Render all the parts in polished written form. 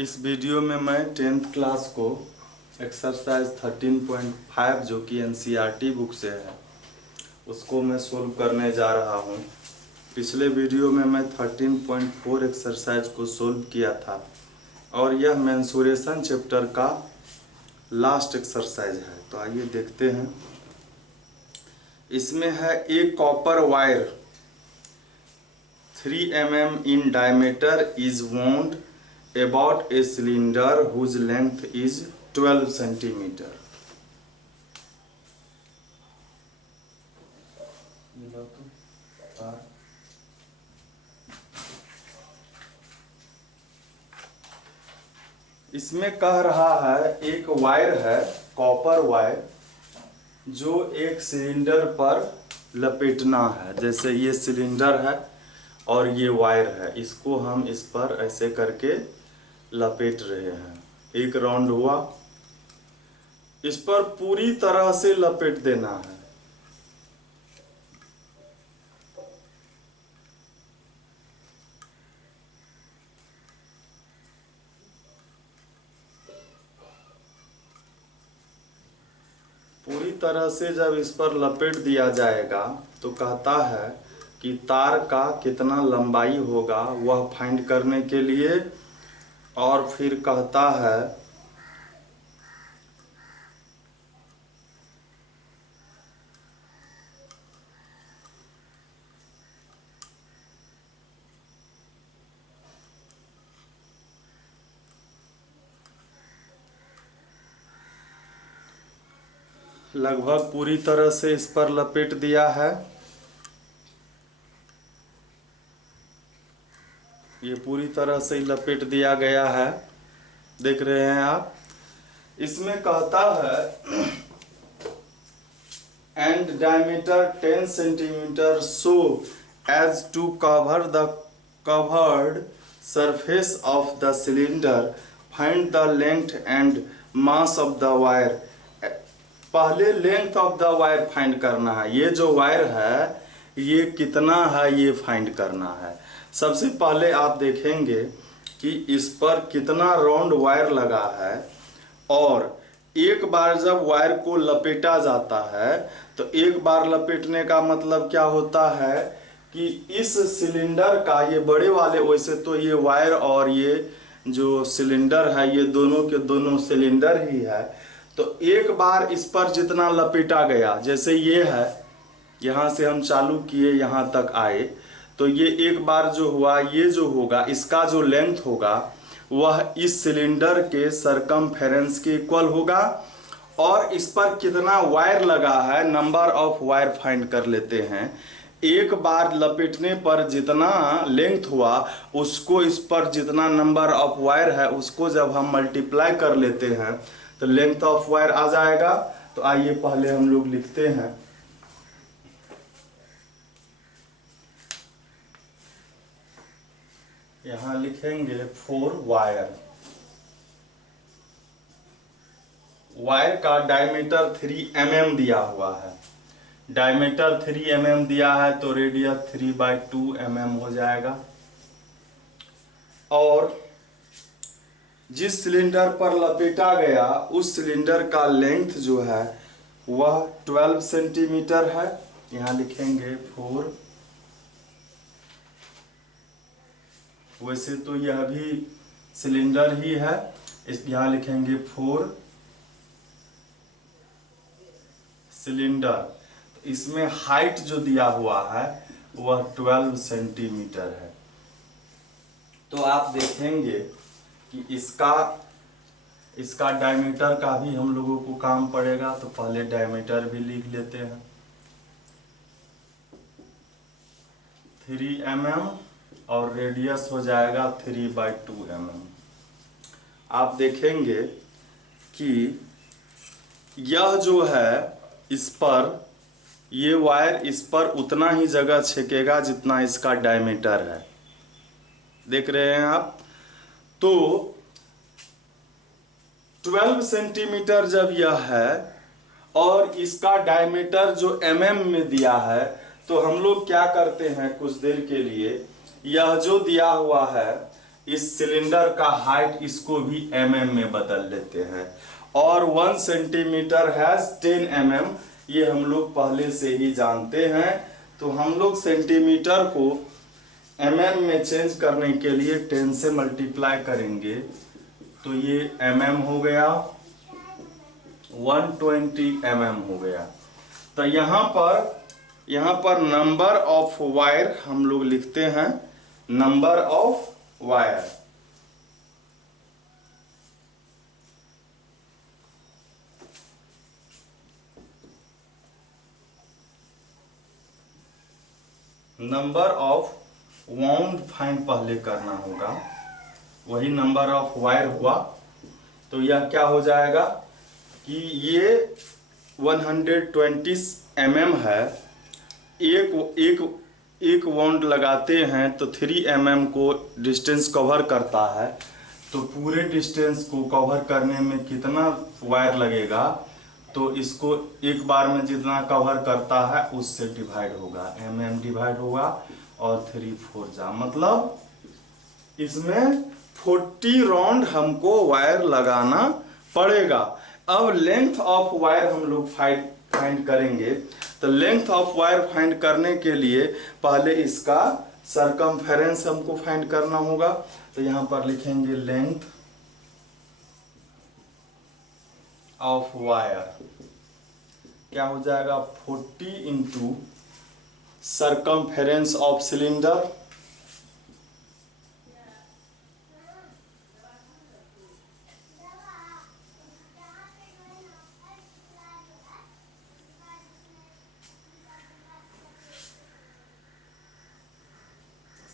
इस वीडियो में मैं 10th क्लास को एक्सरसाइज 13.5 जो कि एनसीईआरटी बुक से है उसको मैं सोल्व करने जा रहा हूँ। पिछले वीडियो में मैं 13.4 एक्सरसाइज को सोल्व किया था और यह मेंसुरेशन चैप्टर का लास्ट एक्सरसाइज है। तो आइए देखते हैं। इसमें है एक copper wire 3 mm in diameter is wound about a cylinder whose length is 12 centimeter. इसमें कह रहा है एक वायर है, कॉपर वायर, जो एक सिलेंडर पर लपेटना है। जैसे ये सिलेंडर है और ये वायर है, इसको हम इस पर ऐसे करके लपेट रहे हैं। एक राउंड हुआ, इस पर पूरी तरह से लपेट देना है। पूरी तरह से जब इस पर लपेट दिया जाएगा तो कहता है कि तार का कितना लंबाई होगा वह फाइंड करने के लिए, और फिर कहता है लगभग पूरी तरह से इस पर लपेट दिया है। ये पूरी तरह से लपेट दिया गया है, देख रहे हैं आप। इसमें कहता है and diameter 10 centimetre so as to cover the covered surface of the cylinder, find the length and mass of the wire. पहले length of the wire find करना है। ये जो वायर है ये कितना है ये फाइंड करना है। सबसे पहले आप देखेंगे कि इस पर कितना राउंड वायर लगा है, और एक बार जब वायर को लपेटा जाता है तो एक बार लपेटने का मतलब क्या होता है कि इस सिलेंडर का, ये बड़े वाले, वैसे तो ये वायर और ये जो सिलेंडर है ये दोनों के दोनों सिलेंडर ही है। तो एक बार इस पर जितना लपेटा गया, जैसे ये है, यहाँ से हम चालू किए यहाँ तक आए, तो ये एक बार जो हुआ, ये जो होगा, इसका जो लेंथ होगा वह इस सिलेंडर के सरकमफेरेंस के इक्वल होगा। और इस पर कितना वायर लगा है, नंबर ऑफ वायर फाइंड कर लेते हैं। एक बार लपेटने पर जितना लेंथ हुआ उसको इस पर जितना नंबर ऑफ वायर है उसको जब हम मल्टीप्लाई कर लेते हैं तो लेंथ ऑफ वायर आ जाएगा। तो आइए पहले हम लोग लिखते हैं। यहां लिखेंगे 4 वायर। वायर का डायमीटर 3 mm दिया हुआ है। डायमीटर 3 mm दिया है तो रेडियस 3/2 mm हो जाएगा। और जिस सिलेंडर पर लपेटा गया उस सिलेंडर का लेंथ जो है वह 12 सेंटीमीटर है। यहाँ लिखेंगे 4। वैसे तो यह भी सिलेंडर ही है, इस यहाँ लिखेंगे 4 सिलेंडर। इसमें हाइट जो दिया हुआ है वह 12 सेंटीमीटर है। तो आप देखेंगे कि इसका डायमीटर का भी हम लोगों को काम पड़ेगा। तो पहले डायमीटर भी लिख लेते हैं 3 mm और रेडियस हो जाएगा 3/2 mm। आप देखेंगे कि यह जो है इस पर, ये वायर इस पर उतना ही जगह छेकेगा जितना इसका डायमीटर है, देख रहे हैं आप। तो 12 सेंटीमीटर जब यह है और इसका डायमीटर जो mm में दिया है, तो हम लोग क्या करते हैं कुछ देर के लिए, यह जो दिया हुआ है इस सिलेंडर का हाइट इसको भी mm में बदल लेते हैं। और 1 सेंटीमीटर हैज 10 mm, ये हम लोग पहले से ही जानते हैं। तो हम लोग सेंटीमीटर को mm में चेंज करने के लिए 10 से मल्टीप्लाई करेंगे, तो ये mm हो गया, 120 mm हो गया। तो यहाँ पर नंबर ऑफ वायर हम लोग लिखते हैं, number of wire. Number of wound find पहले करना होगा, वही नंबर ऑफ वायर हुआ। तो यह क्या हो जाएगा कि ये 120 mm है, एक वाउंड लगाते हैं तो 3 mm को डिस्टेंस कवर करता है। तो पूरे डिस्टेंस को कवर करने में कितना वायर लगेगा, तो इसको एक बार में जितना कवर करता है उससे डिवाइड होगा, mm डिवाइड होगा और 3 4 जा, मतलब इसमें 40 राउंड हमको वायर लगाना पड़ेगा। अब लेंथ ऑफ वायर हम लोग फाइंड करेंगे। तो लेंथ ऑफ वायर फाइंड करने के लिए पहले इसका सरकमफेरेंस हमको फाइंड करना होगा। तो यहाँ पर लिखेंगे लेंथ ऑफ वायर, क्या हो जाएगा 40 into circumference of cylinder,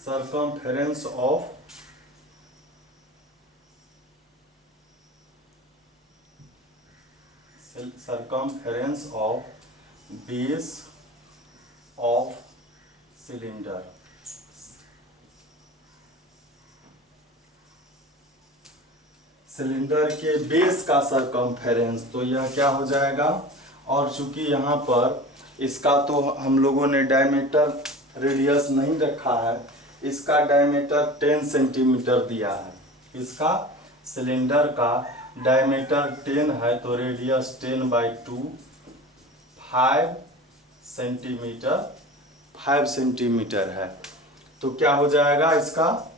circumference of base of cylinder। Cylinder के बेस का सरकमफेरेंस, तो यह क्या हो जाएगा। और चूंकि यहाँ पर इसका तो हम लोगों ने डायमीटर रेडियस नहीं रखा है, इसका डायमीटर 10 सेंटीमीटर दिया है। इसका सिलेंडर का डायमीटर 10 है, तो रेडियस 10/2 5 सेंटीमीटर है। तो क्या हो जाएगा इसका,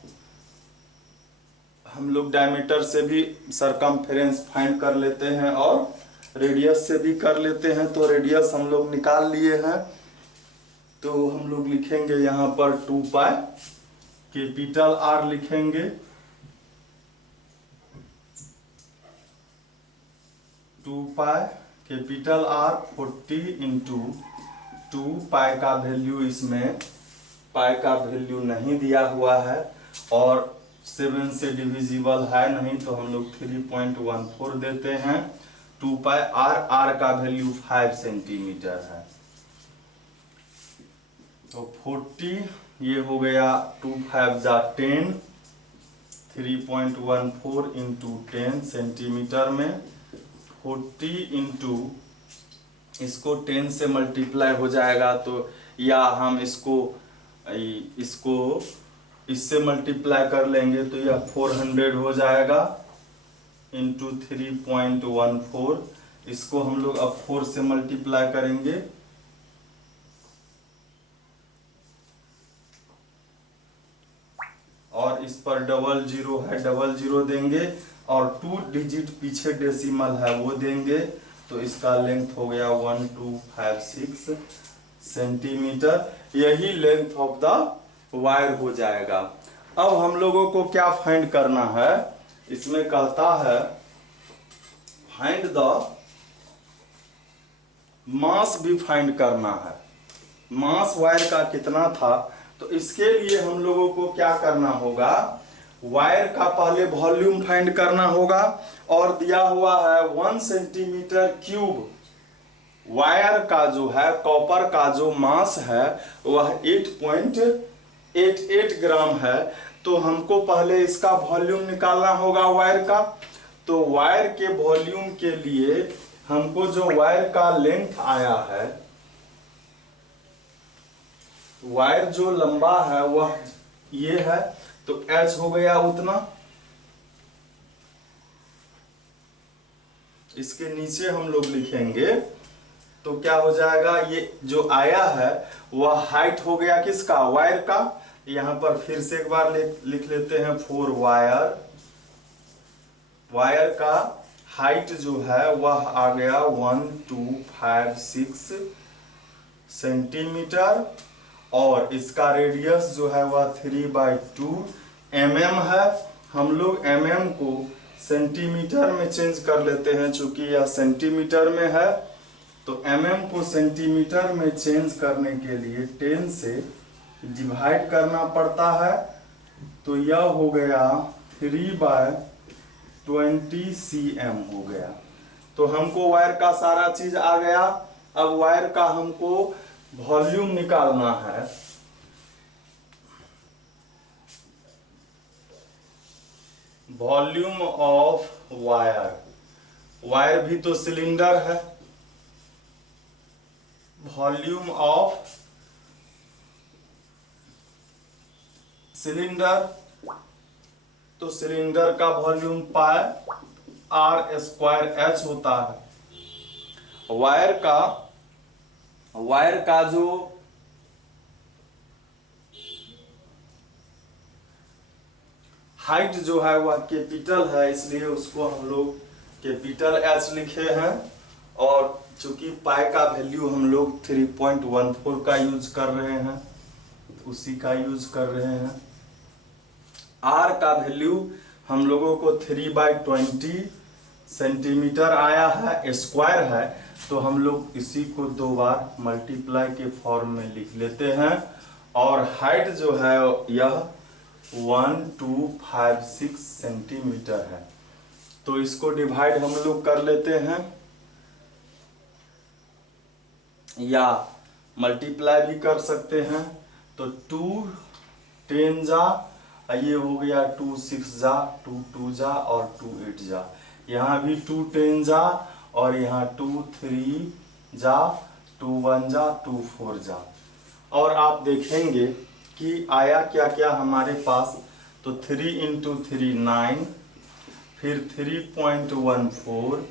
हम लोग डायमीटर से भी सरकमफेरेंस फाइंड कर लेते हैं और रेडियस से भी कर लेते हैं। तो रेडियस हम लोग निकाल लिए हैं, तो हम लोग लिखेंगे यहाँ पर 2 पाई, कैपिटल R लिखेंगे, 2 पाई कैपिटल R 40 इंटू 2 पाई का वैल्यू, इसमें पाई का वैल्यू नहीं दिया हुआ है और 7 से डिविजिबल है नहीं, तो हम लोग 3.14 देते हैं। 2 पाई R का वैल्यू 5 सेंटीमीटर है, तो 40 ये हो गया 2 5 जा 10, 3.14 इंटू 10 सेंटीमीटर में 40 इंटू इसको 10 से मल्टीप्लाई हो जाएगा। तो या हम इसको इससे मल्टीप्लाई कर लेंगे, तो यह 400 हो जाएगा इंटू 3.14। इसको हम लोग अब 4 से मल्टीप्लाई करेंगे, और इस पर डबल जीरो है, डबल जीरो देंगे और 2 डिजिट पीछे डेसिमल है वो देंगे। तो इसका लेंथ हो गया 1256 सेंटीमीटर। यही लेंथ ऑफ द वायर हो जाएगा। अब हम लोगों को क्या फाइंड करना है, इसमें कहता है फाइंड द मास भी फाइंड करना है। मास वायर का कितना था, तो इसके लिए हम लोगों को क्या करना होगा, वायर का पहले वॉल्यूम फाइंड करना होगा। और दिया हुआ है 1 सेंटीमीटर क्यूब वायर का जो है, कॉपर का जो मास है वह 8.88 ग्राम है। तो हमको पहले इसका वॉल्यूम निकालना होगा वायर का। तो वायर के वॉल्यूम के लिए हमको जो वायर का लेंथ आया है, वायर जो लंबा है वह ये है, तो h हो गया उतना। इसके नीचे हम लोग लिखेंगे तो क्या हो जाएगा, ये जो आया है वह हाइट हो गया किसका, वायर का। यहां पर फिर से एक बार लिख लेते हैं, फोर वायर का हाइट जो है वह आ गया 1256 सेंटीमीटर, और इसका रेडियस जो है वह 3/2 mm है। हम लोग mm को सेंटीमीटर में चेंज कर लेते हैं, चूंकि यह सेंटीमीटर में है तो mm को सेंटीमीटर में चेंज करने के लिए 10 से डिवाइड करना पड़ता है। तो यह हो गया 3/20 cm हो गया। तो हमको वायर का सारा चीज आ गया। अब वायर का हमको वॉल्यूम निकालना है। वॉल्यूम ऑफ वायर भी तो सिलेंडर है। वॉल्यूम ऑफ सिलेंडर, तो सिलेंडर का वॉल्यूम पाई r² h होता है। वायर का जो हाइट जो है वह कैपिटल है, इसलिए उसको हम लोग कैपिटल H लिखे हैं। और चूंकि पाई का वैल्यू हम लोग 3.14 का यूज कर रहे हैं, उसी का यूज कर रहे हैं। R का वैल्यू हम लोगों को 3/20 सेंटीमीटर आया है, स्क्वायर है, तो हम लोग इसी को 2 बार मल्टीप्लाई के फॉर्म में लिख लेते हैं। और हाइट जो है यह 1256 सेंटीमीटर है। तो इसको डिवाइड हम लोग कर लेते हैं या मल्टीप्लाई भी कर सकते हैं। तो 2 10 जा, ये हो गया 2 6 जा, 2 2 जा और 2 8 जा। यहाँ भी 2 10 जा और यहाँ 2 3 जा, 2 1 जा, 2 4 जा। और आप देखेंगे कि आया क्या क्या हमारे पास। तो 3 × 3 9, फिर 3.14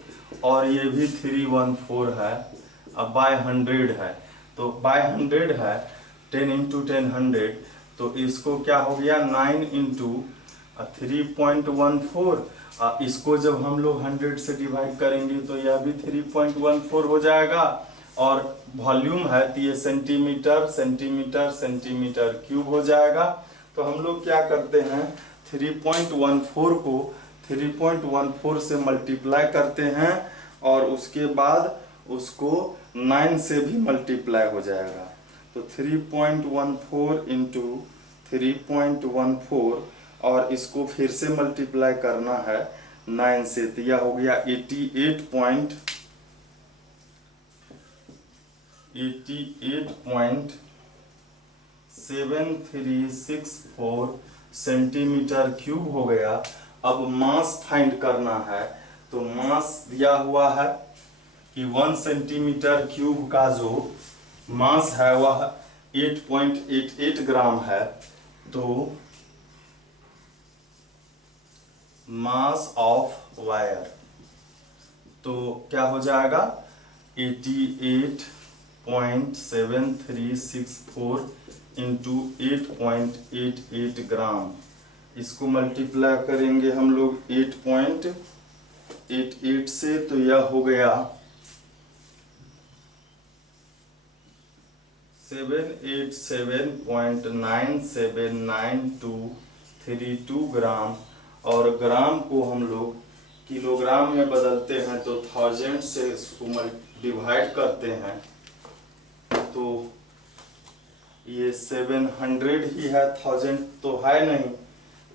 और ये भी 314 है। अब बाय 100 है, तो बाय 100 है, 10 × 10 100, तो इसको क्या हो गया 9 × 3.14। इसको जब हम लोग 100 से डिवाइड करेंगे तो यह भी 3.14 हो जाएगा। और वॉल्यूम है तो ये सेंटीमीटर सेंटीमीटर सेंटीमीटर क्यूब हो जाएगा। तो हम लोग क्या करते हैं, 3.14 को 3.14 से मल्टीप्लाई करते हैं और उसके बाद उसको 9 से भी मल्टीप्लाई हो जाएगा। तो 3.14 × 3.14 और इसको फिर से मल्टीप्लाई करना है 9 से, तो यह हो गया 88.7364 सेंटीमीटर क्यूब हो गया। अब मास फाइंड करना है। तो मास दिया हुआ है कि 1 सेंटीमीटर क्यूब का जो मास है वह 8.88 ग्राम है। तो मास ऑफ वायर तो क्या हो जाएगा 88.7364 × 8.88 ग्राम। इसको मल्टीप्लाई करेंगे हम लोग 8.88 से, तो यह हो गया 787.97932 ग्राम। और ग्राम को हम लोग किलोग्राम में बदलते हैं तो 1000 से इसको डिवाइड करते हैं, तो ये 700 ही है, 1000 तो है नहीं,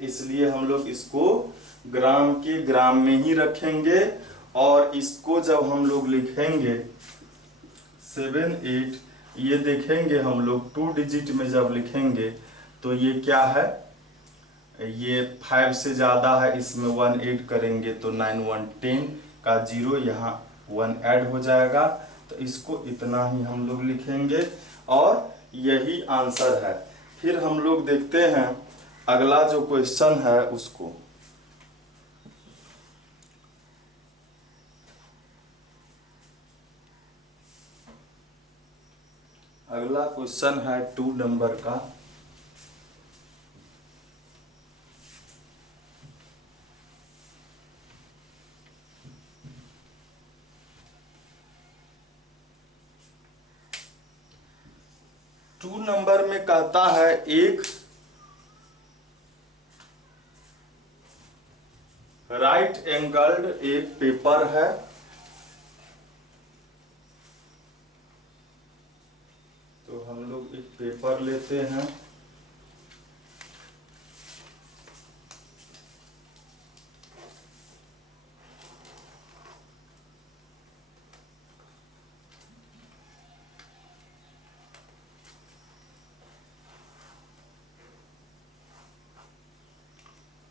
इसलिए हम लोग इसको ग्राम के ग्राम में ही रखेंगे। और इसको जब हम लोग लिखेंगे 78, ये देखेंगे हम लोग 2 डिजिट में जब लिखेंगे तो ये क्या है, ये 5 से ज़्यादा है, इसमें 1 ऐड करेंगे तो 9 1 10 का 0 यहाँ 1 ऐड हो जाएगा। तो इसको इतना ही हम लोग लिखेंगे और यही आंसर है। फिर हम लोग देखते हैं अगला जो क्वेश्चन है उसको, अगला क्वेश्चन है 2 नंबर का। टू नंबर में कहता है एक राइट एंगल्ड एक पेपर है, तो हम लोग एक पेपर लेते हैं।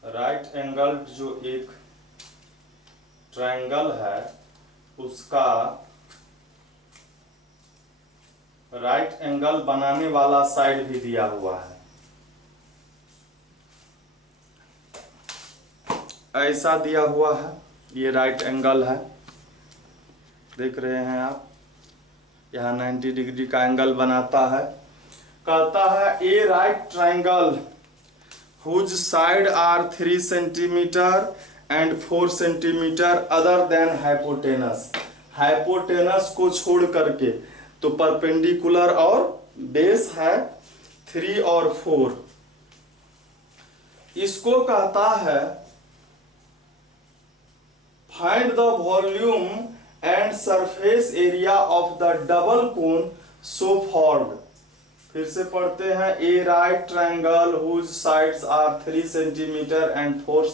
राइट एंगल्ड जो एक ट्रायंगल है उसका राइट एंगल बनाने वाला साइड भी दिया हुआ है। ऐसा दिया हुआ है, ये राइट एंगल है, देख रहे हैं आप, यहाँ 90 डिग्री का एंगल बनाता है। कहता है a right triangle whose side are 3 centimeter and 4 centimeter other than hypotenuse। Hypotenuse को छोड़ करके, तो परपेंडिकुलर और बेस है 3 और 4। इसको कहता है find the volume and surface area of the double cone so formed. फिर से पढ़ते हैं, a right triangle whose sides are 3 centimetre and 4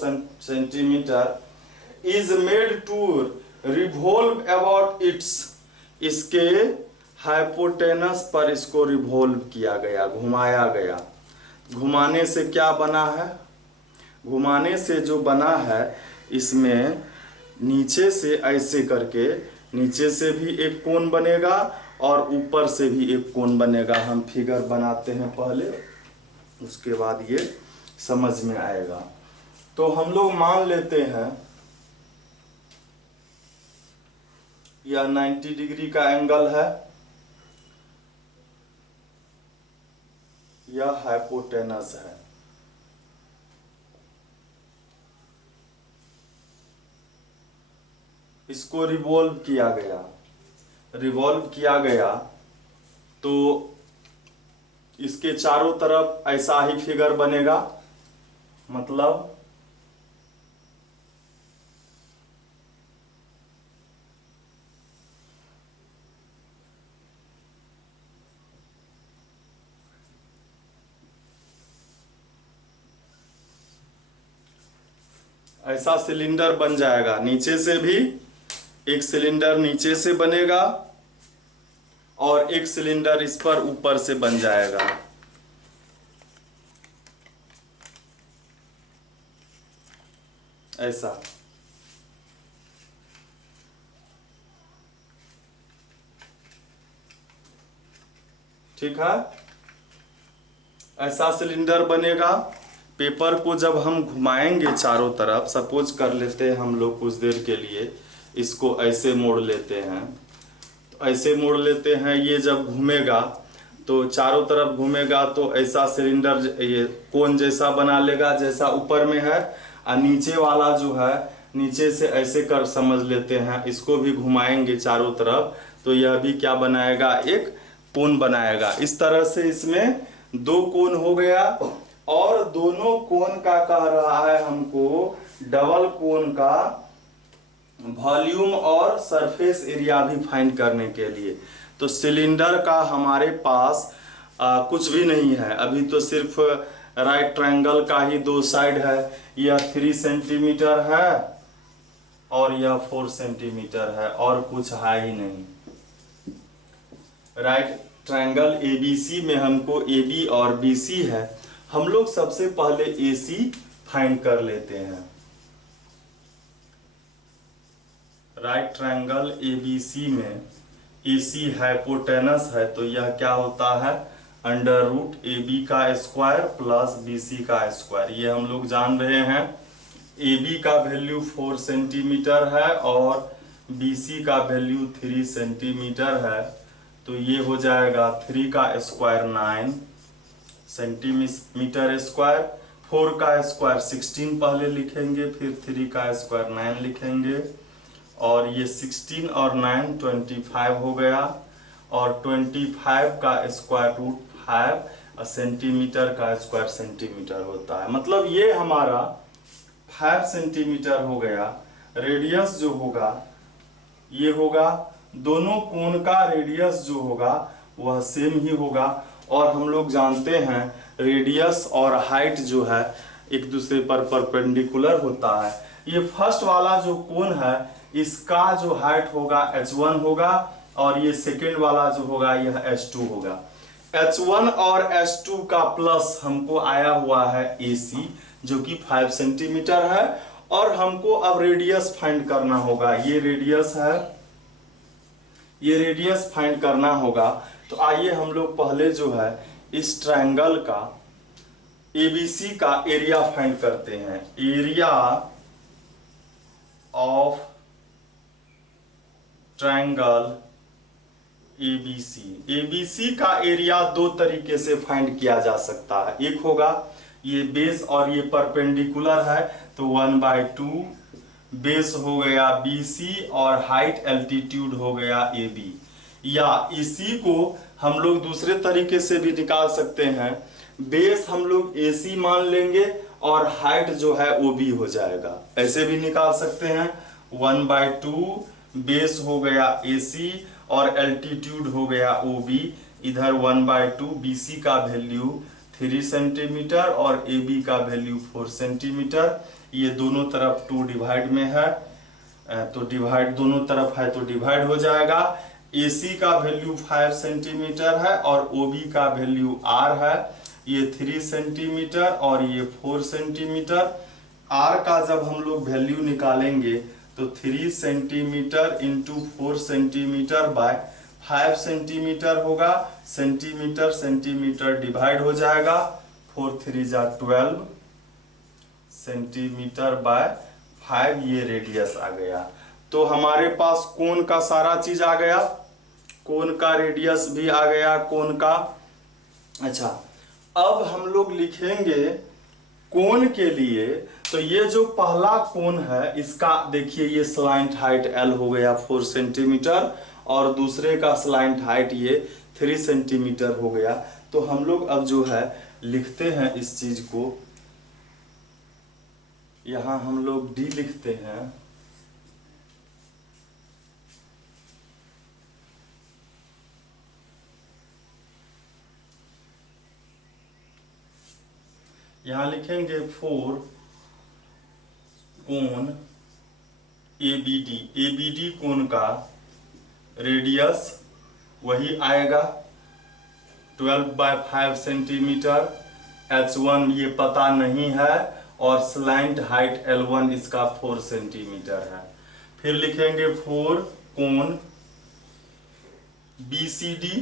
centimetre is made to revolve about its. इसके हाइपोटेनस पर इसको रिवॉल्व किया गया, घुमाया गया। घुमाने से क्या बना है? घुमाने से जो बना है, इसमें नीचे से ऐसे करके नीचे से भी एक कोण बनेगा और ऊपर से भी एक कोण बनेगा। हम फिगर बनाते हैं पहले, उसके बाद ये समझ में आएगा। तो हम लोग मान लेते हैं यह 90 डिग्री का एंगल है, यह हाइपोटेनस है। इसको रिवॉल्व किया गया, रिवॉल्व किया गया तो इसके चारों तरफ ऐसा ही फिगर बनेगा। मतलब ऐसा सिलेंडर बन जाएगा। नीचे से भी एक सिलेंडर नीचे से बनेगा और एक सिलेंडर इस पर ऊपर से बन जाएगा। ऐसा ठीक है, ऐसा सिलेंडर बनेगा। पेपर को जब हम घुमाएंगे चारों तरफ, सपोज कर लेते हैं हम लोग कुछ देर के लिए इसको ऐसे मोड़ लेते हैं, तो ऐसे मोड़ लेते हैं। ये जब घूमेगा तो चारों तरफ घूमेगा तो ऐसा सिलेंडर ये कोन जैसा बना लेगा जैसा ऊपर में है, और नीचे वाला जो है नीचे से ऐसे कर समझ लेते हैं, इसको भी घुमाएंगे चारों तरफ तो यह भी क्या बनाएगा, एक कोन बनाएगा। इस तरह से इसमें 2 कोन हो गया और दोनों कोन का कह रहा है हमको डबल कोन का वॉल्यूम और सरफेस एरिया भी फाइंड करने के लिए। तो सिलेंडर का हमारे पास कुछ भी नहीं है अभी, तो सिर्फ राइट ट्रायंगल का ही 2 साइड है। यह 3 सेंटीमीटर है और यह 4 सेंटीमीटर है और कुछ है ही नहीं। राइट ट्रायंगल एबीसी में हमको एबी और बीसी है। हम लोग सबसे पहले एसी फाइंड कर लेते हैं। राइट ट्रायंगल एबीसी में एसी हाइपोटेनस है, तो यह क्या होता है, अंडर रूट ए बी का स्क्वायर प्लस बी सी का स्क्वायर। ये हम लोग जान रहे हैं ए बी का वैल्यू 4 सेंटीमीटर है और बी सी का वैल्यू 3 सेंटीमीटर है। तो ये हो जाएगा 3 का स्क्वायर 9 सेंटीमीटर स्क्वायर, 4 का स्क्वायर 16 पहले लिखेंगे, फिर 3 का स्क्वायर 9 लिखेंगे, और ये 16 और 9 25 हो गया, और 25 का स्क्वायर रूट 5 सेंटीमीटर का स्क्वायर सेंटीमीटर होता है। मतलब ये हमारा 5 सेंटीमीटर हो गया। रेडियस जो होगा ये होगा, दोनों कोण का रेडियस जो होगा वह सेम ही होगा। और हम लोग जानते हैं रेडियस और हाइट जो है एक दूसरे पर परपेंडिकुलर होता है। ये फर्स्ट वाला जो कोण है इसका जो हाइट होगा h1 होगा, और ये सेकेंड वाला जो होगा यह h2 होगा। h1 और h2 का प्लस हमको आया हुआ है AC जो कि 5 सेंटीमीटर है, और हमको अब रेडियस फाइंड करना होगा। ये रेडियस है, ये रेडियस फाइंड करना होगा। तो आइए हम लोग पहले जो है इस ट्रायंगल का ABC का एरिया फाइंड करते हैं। Area of triangle ABC। ABC का एरिया दो तरीके से फाइंड किया जा सकता है। एक होगा ये बेस और ये परपेंडिकुलर है तो 1/2 बेस हो गया BC और हाइट एल्टीट्यूड हो गया AB। या इसी को हम लोग दूसरे तरीके से भी निकाल सकते हैं। बेस हम लोग AC मान लेंगे और हाइट जो है OB हो जाएगा, ऐसे भी निकाल सकते हैं। 1/2 बेस हो गया AC और एल्टीट्यूड हो गया OB। इधर 1/2 BC का वैल्यू 3 सेंटीमीटर और AB का वैल्यू 4 सेंटीमीटर। ये दोनों तरफ 2 डिवाइड में है, तो डिवाइड दोनों तरफ है तो डिवाइड हो जाएगा। AC का वैल्यू 5 सेंटीमीटर है और OB का वैल्यू R है, ये 3 सेंटीमीटर और ये 4 सेंटीमीटर। R का जब हम लोग वैल्यू निकालेंगे तो 3 centimetre into 4 centimetre bye 5 centimetre होगा। सेंटीमीटर सेंटीमीटर डिवाइड हो जाएगा, 4 3 जा 12 सेंटीमीटर बाय 5। ये रेडियस आ गया। तो हमारे पास कोण का सारा चीज आ गया, कोण का रेडियस भी आ गया, कोण का। अच्छा, अब हम लोग लिखेंगे कोण के लिए। तो ये जो पहला कोण है इसका देखिए, ये स्लाइंट हाइट L हो गया 4 सेंटीमीटर और दूसरे का स्लाइंट हाइट ये 3 सेंटीमीटर हो गया। तो हम लोग अब जो है लिखते हैं इस चीज को, यहां हम लोग D लिखते हैं। यहां लिखेंगे 4 कोण ABD। ABD कोण का रेडियस वही आएगा 12/5 सेंटीमीटर। H1 ये पता नहीं है और स्लाइंट हाइट L1 इसका 4 सेंटीमीटर है। फिर लिखेंगे 4 कोण BCD।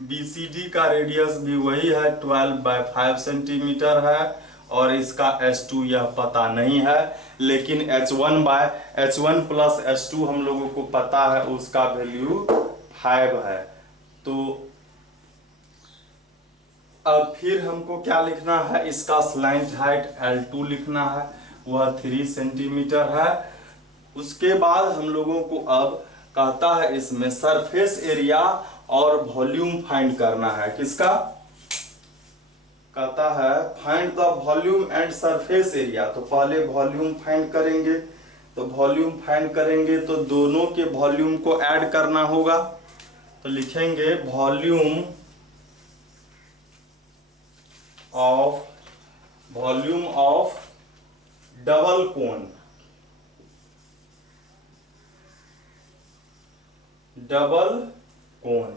BCD का रेडियस भी वही है 12/5 सेंटीमीटर है और इसका H2 यह पता नहीं है, लेकिन H1 प्लस H2 हम लोगों को पता है, उसका वैल्यू 5 है। तो अब फिर हमको क्या लिखना है, इसका स्लाइंट हाइट L2 लिखना है, वह 3 सेंटीमीटर है। उसके बाद हम लोगों को अब कहता है इसमें सरफेस एरिया और वॉल्यूम फाइंड करना है। किसका कहता है, find the volume and surface area. तो पहले वॉल्यूम फाइंड करेंगे, तो वॉल्यूम फाइंड करेंगे तो दोनों के वॉल्यूम को ऐड करना होगा। तो लिखेंगे volume of double cone, double cone,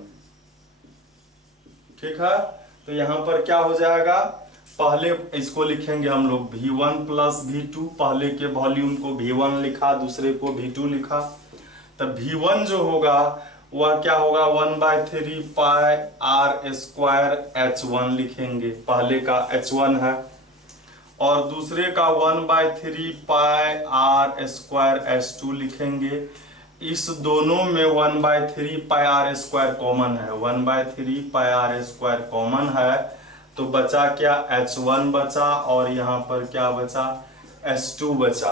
ठीक है। तो यहां पर क्या हो जाएगा, पहले इसको लिखेंगे हम लोग V1 प्लस V2। पहले के वॉल्यूम को V1 लिखा, दूसरे को V2 लिखा। तब V1 जो होगा वह क्या होगा 1/3 पाई आर स्क्वायर H1 लिखेंगे, पहले का H1 है, और दूसरे का 1/3 पाई आर स्क्वायर H2 लिखेंगे। इस दोनों में 1/3 पाई आर स्क्वायर कॉमन है, 1/3 पाई आर स्क्वायर कॉमन है, तो बचा क्या H1 बचा, और यहाँ पर क्या बचा H2 बचा।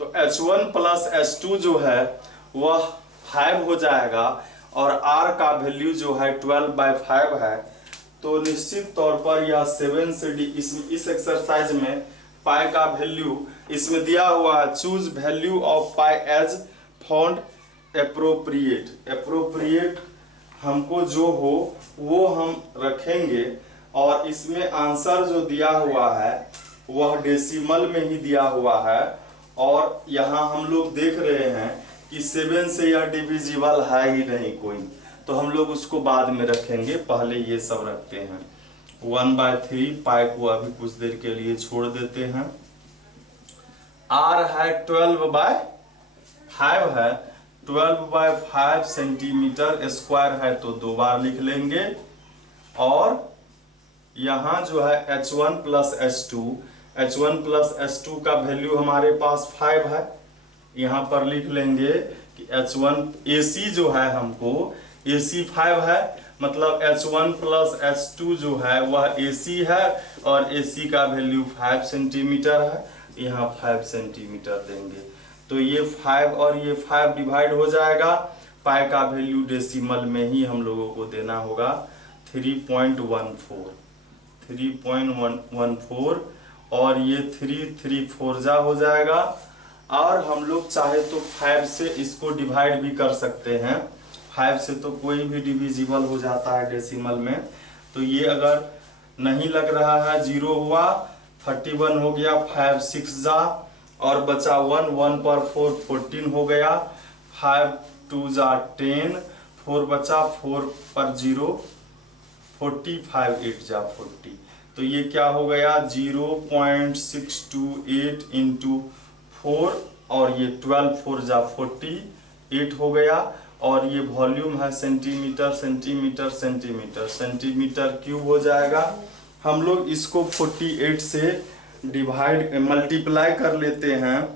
तो H1 प्लस H2 जो है वह 5 हो जाएगा, और R का वैल्यू जो है 12/5 है। तो निश्चित तौर पर यह 7 से डी इस एक्सरसाइज में पाई का वैल्यू इसमें दिया हुआ है, choose value of pi as found appropriate हमको जो हो वो हम रखेंगे, और इसमें आंसर जो दिया हुआ है वह डेसिमल में ही दिया हुआ है, और यहाँ हम लोग देख रहे हैं कि 7 से यह डिविजिबल है ही नहीं कोई, तो हम लोग उसको बाद में रखेंगे, पहले ये सब रखते हैं। 1/3 पाई को अभी कुछ देर के लिए छोड़ देते हैं। R है 12/5 है, 12/5 सेंटीमीटर स्क्वायर है, तो 2 बार लिख लेंगे। और यहाँ जो है H1 प्लस H2 का वैल्यू हमारे पास 5 है, यहाँ पर लिख लेंगे कि H1 AC जो है हमको AC 5 है, मतलब H1 प्लस H2 जो है वह AC है, और AC का वैल्यू 5 सेंटीमीटर है, यहाँ 5 सेंटीमीटर देंगे। तो ये 5 और ये 5 डिवाइड हो जाएगा, पाई का वैल्यू डेसिमल में ही हम लोगों को देना होगा 3.14, और ये 3 4 हो जाएगा। और हम लोग चाहे तो 5 से इसको डिवाइड भी कर सकते हैं, 5 से तो कोई भी डिविजिबल हो जाता है डेसिमल में। तो ये अगर नहीं लग रहा है 0 हुआ, 31 हो गया, 5 6 जा, और बचा 1 पर 4 14 हो गया, 5 2 जा 10, 4 बचा, 4 पर 0 40, 5 8 जा 40, तो ये क्या हो गया 0.628 इंटू 4, और ये 12 4 जा 48 हो गया, और ये वॉल्यूम है centimetre centimetre centimetre centimetre cube हो जाएगा। हम लोग इसको 48 से डिवाइड मल्टीप्लाई कर लेते हैं,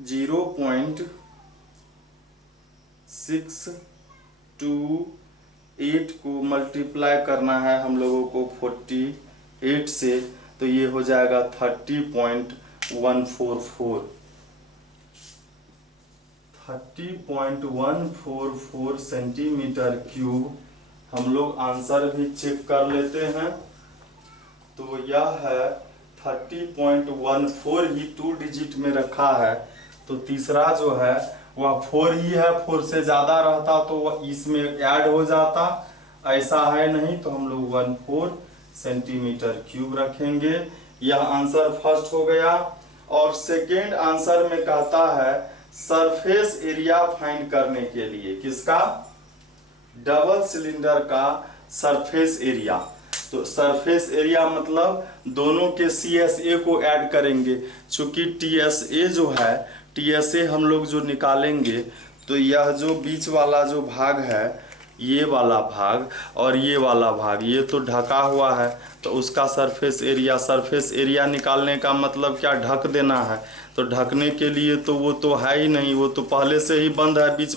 0.628 को मल्टीप्लाई करना है हम लोगों को 48 से, तो ये हो जाएगा 30.144 सेंटीमीटर क्यूब। हम लोग आंसर भी चेक कर लेते हैं, तो यह है 30.14 ही 2 डिजिट में रखा है, तो तीसरा जो है वह 4 ही है, 4 से ज़्यादा रहता तो वह इसमें ऐड हो जाता, ऐसा है नहीं, तो हम लोग 14 सेंटीमीटर क्यूब रखेंगे। यह आंसर फर्स्ट हो गया। और सेकेंड आंसर में कहता है सरफेस एरिया फाइंड करने के लिए, किसका, डबल सिलेंडर का सरफेस एरिया। तो सरफेस एरिया मतलब दोनों के CSA को ऐड करेंगे, चूंकि TSA जो है, TSA हम लोग जो निकालेंगे, तो यह जो बीच वाला जो भाग है, ये वाला भाग और ये वाला भाग, ये तो ढका हुआ है, तो उसका सरफेस एरिया निकालने का मतलब क्या, ढक देना है। तो ढकने के लिए तो वो तो है ही नहीं, वो तो पहले से ही बंद है, बीच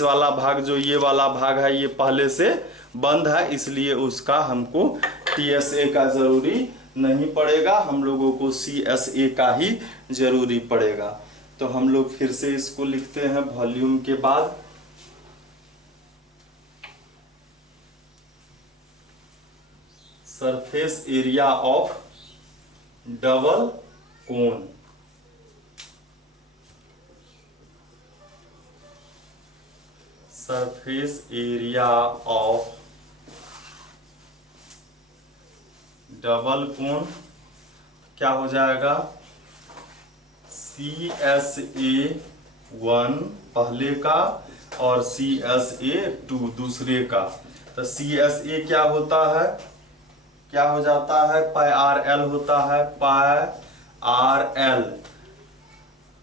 वाला भाग जो ये वाला भाग है ये पहले से बंद है, इसलिए उसका हमको TSA का जरूरी नहीं पड़ेगा, हम लोगों को CSA का ही जरूरी पड़ेगा। तो हम लोग फिर से इसको लिखते हैं वॉल्यूम के बाद, surface area of double cone, surface area of double cone क्या हो जाएगा, CSA1 पहले का और CSA2 दूसरे का। तो CSA क्या होता है, क्या हो जाता है, पाई RL होता है, पाई RL।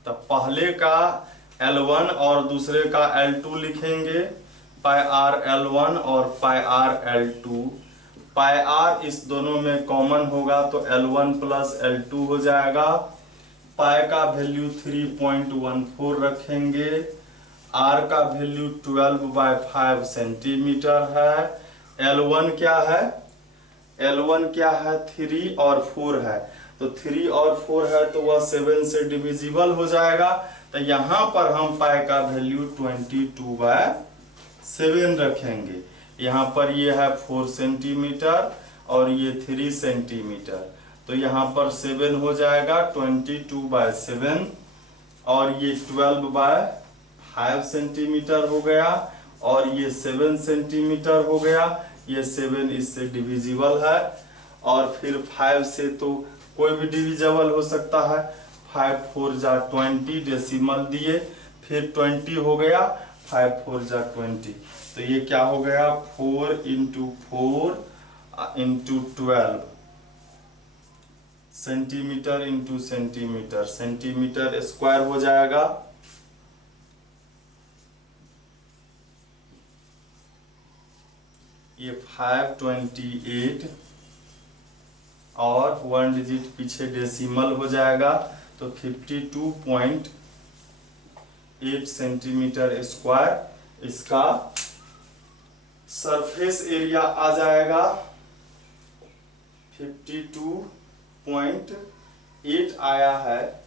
तो पहले का L1 और दूसरे का L2 लिखेंगे, पाई आर L1 और पाई आर L2। पाई आर इस दोनों में कॉमन होगा तो L1 प्लस L2 हो जाएगा। पाई का वैल्यू 3.14 रखेंगे, आर का वैल्यू 12/5 सेंटीमीटर है। L1 क्या है? L1 क्या है? 3 और 4 है, तो 3 और 4 है तो वह 7 से डिविजिबल हो जाएगा। तो यहाँ पर हम पाई का वैल्यू 22/7 रखेंगे। यहाँ पर ये है 4 सेंटीमीटर और ये 3 सेंटीमीटर, तो यहाँ पर 7 हो जाएगा 22/7 और ये 12/5 सेंटीमीटर हो गया और ये 7 सेंटीमीटर हो गया। ये 7 इससे डिविजिबल है और फिर 5 से तो कोई भी डिविजिबल हो सकता है। 5 4 जा 20 डेसिमल दिए, फिर 20 हो गया, 5 4 जा 20, तो ये क्या हो गया 4 × 4 × 12 centimetre into centimetre, centimetre square हो जाएगा। ये 528 और 1 डिजिट पीछे डेसिमल हो जाएगा तो 52.8 सेंटीमीटर स्क्वायर इसका सरफेस एरिया आ जाएगा। 52.8 आया है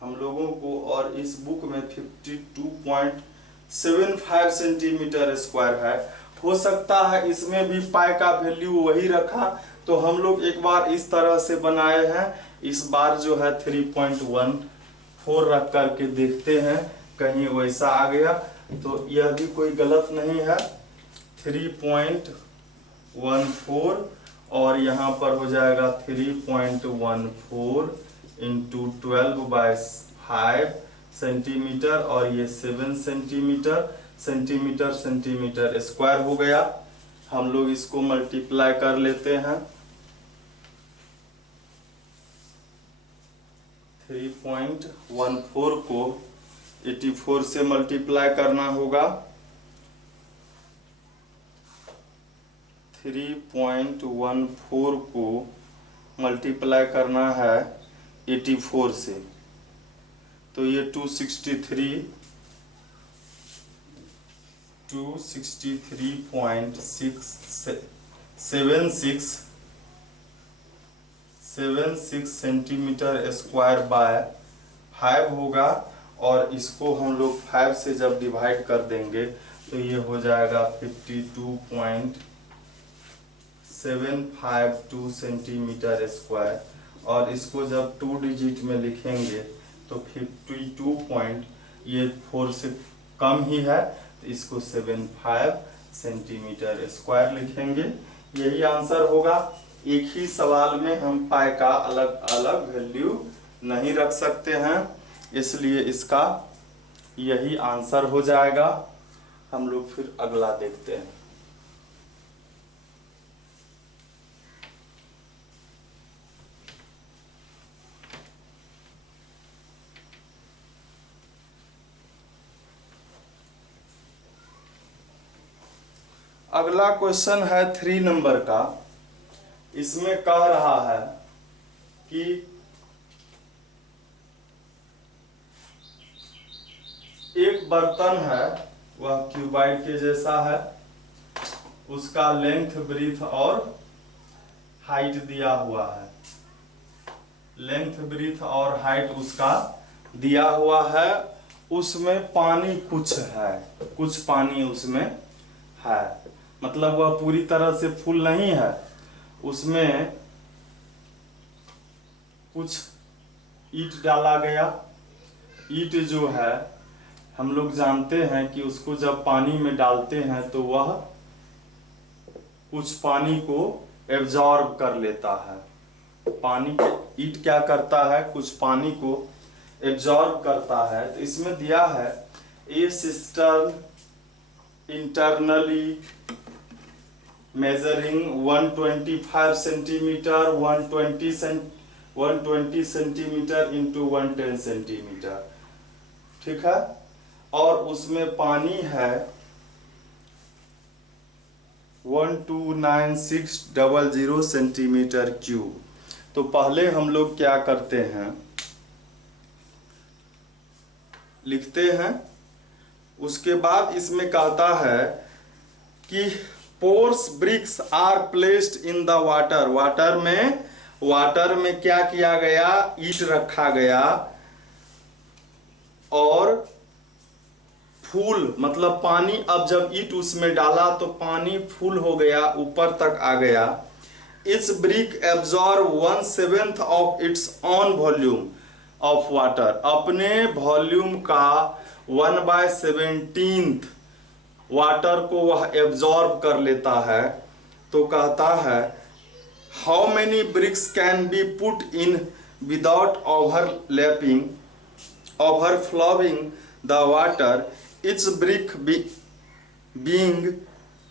हम लोगों को और इस बुक में 52.75 सेंटीमीटर स्क्वायर है। हो सकता है इसमें भी पाई का वैल्यू वही रखा, तो हम लोग एक बार इस तरह से बनाए हैं। इस बार जो है 3.14 रख करके देखते हैं कहीं वैसा आ गया, तो यह भी कोई गलत नहीं है। 3.14 और यहाँ पर हो जाएगा 3.14 इंटू 12/5 सेंटीमीटर और ये 7 सेंटीमीटर, सेंटीमीटर सेंटीमीटर स्क्वायर हो गया। हम लोग इसको मल्टीप्लाई कर लेते हैं। 3.14 को 84 से मल्टीप्लाई करना होगा। 3.14 को मल्टीप्लाई करना है 84 से, तो ये 263.76 सेंटीमीटर स्क्वायर बाय 5 होगा और इसको हम लोग 5 से जब डिवाइड कर देंगे तो ये हो जाएगा 52.752 सेंटीमीटर स्क्वायर और इसको जब 2 डिजिट में लिखेंगे तो 52 ये 4 से कम ही है तो इसको 75 सेंटीमीटर स्क्वायर लिखेंगे। यही आंसर होगा। एक ही सवाल में हम पाई का अलग अलग वैल्यू नहीं रख सकते हैं, इसलिए इसका यही आंसर हो जाएगा। हम लोग फिर अगला देखते हैं। अगला क्वेश्चन है 3 नंबर का। इसमें कह रहा है कि एक बर्तन है, वह क्यूबाइड के जैसा है, उसका लेंथ ब्रीथ और हाइट दिया हुआ है। लेंथ ब्रीथ और हाइट उसका दिया हुआ है। उसमें पानी कुछ है, कुछ पानी उसमें है, मतलब वह पूरी तरह से फुल नहीं है। उसमें कुछ ईंट डाला गया। ईंट जो है हम लोग जानते हैं कि उसको जब पानी में डालते हैं तो वह कुछ पानी को एब्जॉर्ब कर लेता है। पानी ईंट क्या करता है, कुछ पानी को एब्जॉर्ब करता है। तो इसमें दिया है a cistern internally measuring 125 centimetre 120 centimetre into 110 centimetre ठीक है, और उसमें पानी है 129600 सेंटीमीटर क्यूब। तो पहले हम लोग क्या करते हैं, लिखते हैं। उसके बाद इसमें कहता है कि porous bricks are placed in the water. Water में क्या किया गया, ईट रखा गया और फूल मतलब पानी। अब जब ईट उसमें डाला तो पानी फुल हो गया, ऊपर तक आ गया। इस brick absorb 1/7 of its on volume of water. अपने वॉल्यूम का 1/17 वाटर को वह एब्जॉर्ब कर लेता है। तो कहता है how many bricks can be put in without overflowing the water, each brick being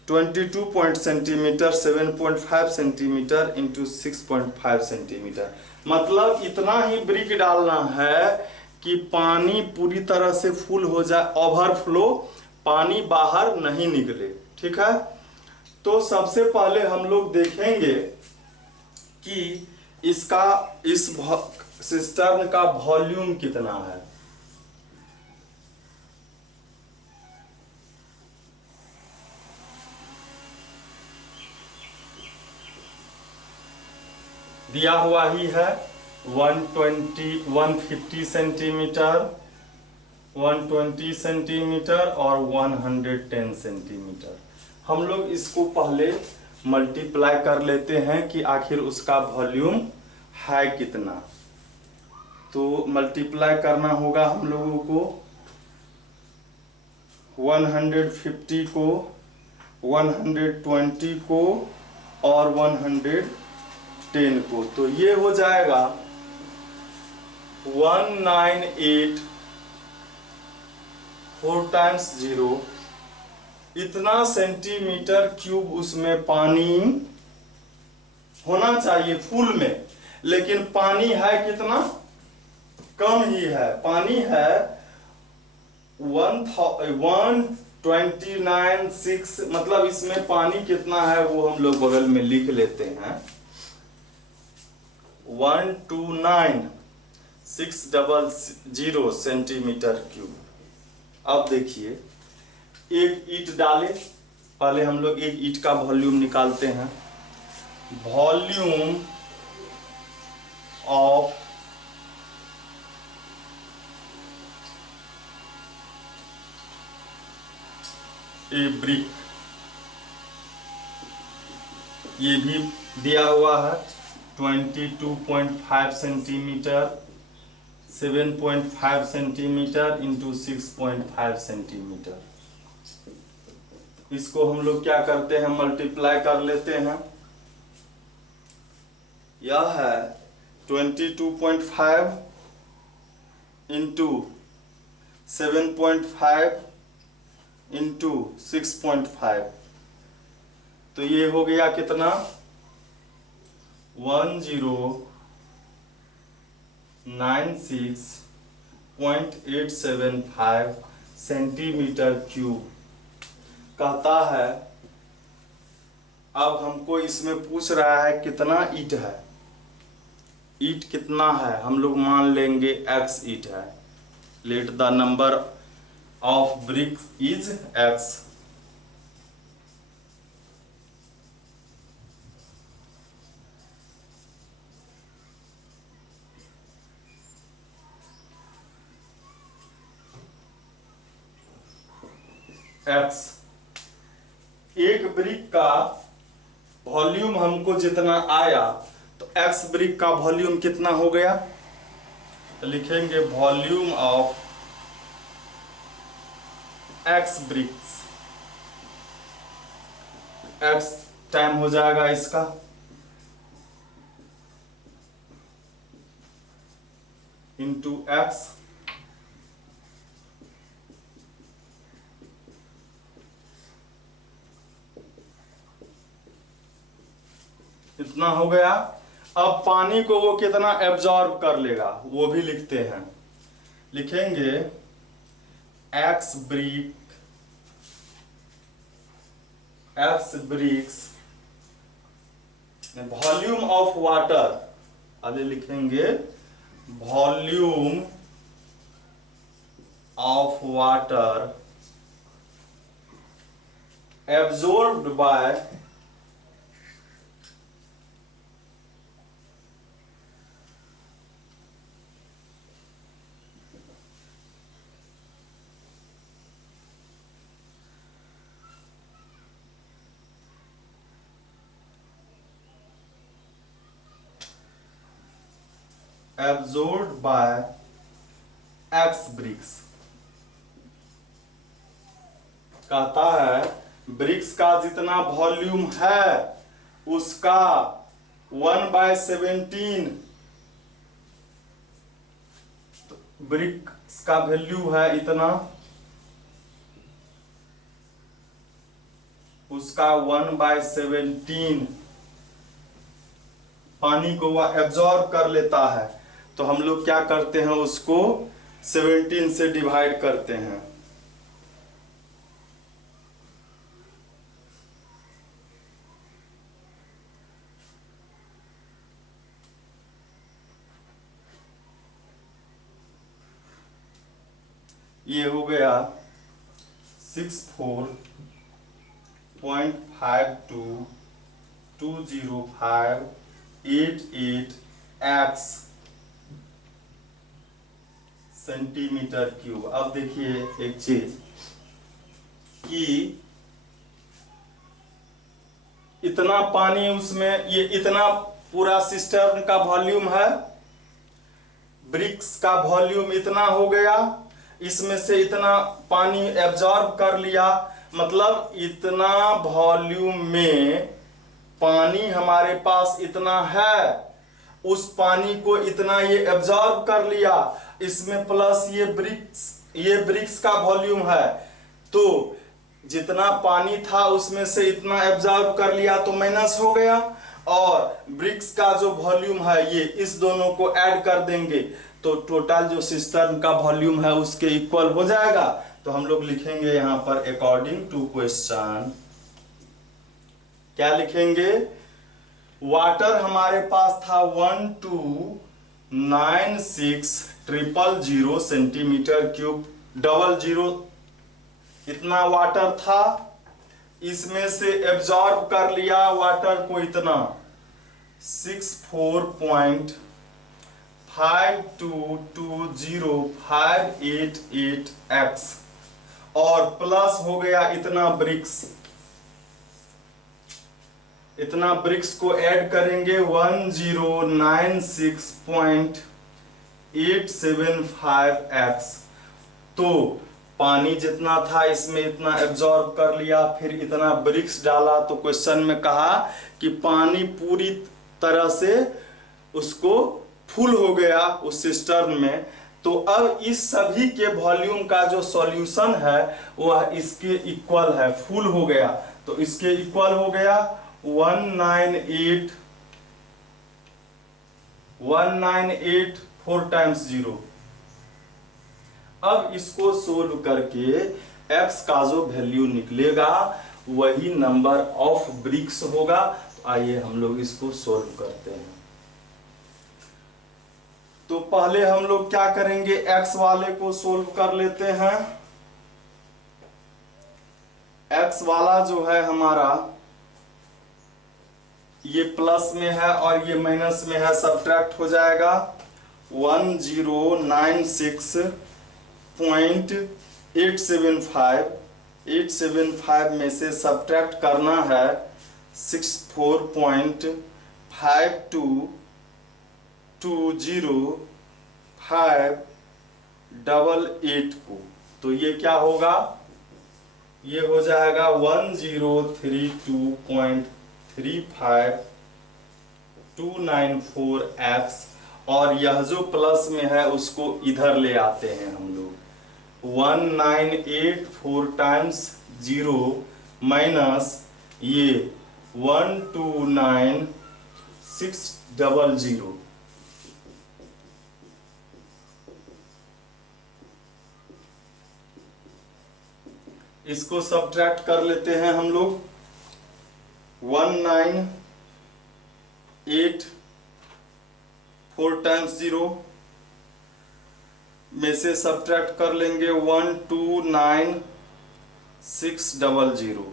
22 centimeter 7.5 centimetre into 6.5 centimetre. मतलब इतना ही ब्रिक डालना है कि पानी पूरी तरह से फुल हो जाए, ओवरफ्लो, पानी बाहर नहीं निकले। ठीक है, तो सबसे पहले हम लोग देखेंगे कि इसका इस सिस्टर्न का वॉल्यूम कितना है। दिया हुआ ही है 150 सेंटीमीटर, 120 सेंटीमीटर और 110 सेंटीमीटर। हम लोग इसको पहले मल्टीप्लाई कर लेते हैं कि आखिर उसका वॉल्यूम है कितना। तो मल्टीप्लाई करना होगा हम लोगों को 150 को, 120 को और 110 को। तो ये हो जाएगा 198 4 टाइम्स 0। इतना सेंटीमीटर क्यूब उसमें पानी होना चाहिए फुल में, लेकिन पानी है कितना, कम ही है। पानी है 129.6। मतलब इसमें पानी कितना है वो हम लोग बगल में लिख लेते हैं, 129,600 सेंटीमीटर क्यूब। अब देखिए, एक ईंट डाले, पहले हम लोग एक ईंट का वॉल्यूम निकालते हैं। वॉल्यूम ऑफ ए ब्रिक, ये भी दिया हुआ है 22.5 सेंटीमीटर, 7.5 सेंटीमीटर इंटू 6.5 सेंटीमीटर। इसको हम लोग क्या करते हैं, मल्टीप्लाई कर लेते हैं। यह है 22.5 इंटू 7.5 इंटू 6.5। तो ये हो गया कितना, 1096.875 सेंटीमीटर क्यूब। कहता है, अब हमको इसमें पूछ रहा है कितना ईंट है। ईंट कितना है, हम लोग मान लेंगे x ईंट है। Let the number of brick is x। x एक ब्रिक का वॉल्यूम हमको जितना आया, तो x ब्रिक का वॉल्यूम कितना हो गया, तो लिखेंगे volume of x bricks. x time हो जाएगा इसका इंटू x। इतना हो गया। अब पानी को वो कितना एब्जॉर्ब कर लेगा वो भी लिखते हैं। लिखेंगे x bricks volume of water, आगे लिखेंगे volume of water absorbed by x bricks. कहता है ब्रिक्स का जितना वॉल्यूम है उसका 1/17 ब्रिक्स का वैल्यू है इतना, उसका 1/17 पानी को वह एब्जॉर्ब कर लेता है। तो हम लोग क्या करते हैं, उसको 17 से डिवाइड करते हैं। ये हो गया 64.522058 एक्स सेंटीमीटर क्यूब। अब देखिए एक चीज कि इतना पानी उसमें, ये इतना पूरा सिस्टर्न का वॉल्यूम है, ब्रिक्स का वॉल्यूम इतना हो गया, इसमें से इतना पानी एब्जॉर्ब कर लिया, मतलब इतना वॉल्यूम में पानी हमारे पास इतना है, उस पानी को इतना ये एब्जॉर्ब कर लिया, इसमें प्लस ये ब्रिक्स का वॉल्यूम है, तो जितना पानी था उसमें से इतना एब्जॉर्ब कर लिया तो माइनस हो गया, और ब्रिक्स का जो वॉल्यूम है ये इस दोनों को ऐड कर देंगे तो टोटल जो सिस्टर्न का वॉल्यूम है उसके इक्वल हो जाएगा। तो हम लोग लिखेंगे यहां पर अकॉर्डिंग टू क्वेश्चन, क्या लिखेंगे, वाटर हमारे पास था 1296000 सेंटीमीटर क्यूब, 00 इतना वाटर था, इसमें से एब्जॉर्ब कर लिया वाटर को इतना 64.522058 एक्स, और प्लस हो गया इतना ब्रिक्स, इतना ब्रिक्स को ऐड करेंगे 1096.875 एक्स। तो पानी जितना था इसमें इतना एब्जॉर्ब कर लिया, फिर इतना ब्रिक्स डाला, तो क्वेश्चन में कहा कि पानी पूरी तरह से उसको फुल हो गया उस सिस्टर्न में। तो अब इस सभी के वॉल्यूम का जो सॉल्यूशन है वह इसके इक्वल है, फुल हो गया, तो इसके इक्वल हो गया 198 4 टाइम्स 0। अब इसको सोल्व करके x का जो वैल्यू निकलेगा वही नंबर ऑफ ब्रिक्स होगा। तो आइए हम लोग इसको सोल्व करते हैं। तो पहले हम लोग क्या करेंगे, x वाले को सोल्व कर लेते हैं। x वाला जो है हमारा ये प्लस में है और ये माइनस में है, सब्ट्रैक्ट हो जाएगा 1096.875 में से सब्ट्रैक्ट करना है 64.522058 को। तो ये क्या होगा, ये हो जाएगा 1032.35294 एक्स, और यह जो प्लस में है उसको इधर ले आते हैं हम लोग, 1984 टाइम्स 0 माइनस ये 129600, इसको सब्ट्रैक्ट कर लेते हैं हम लोग। 198 4 टाइम्स 0 में से सब्ट्रैक्ट कर लेंगे 129,600।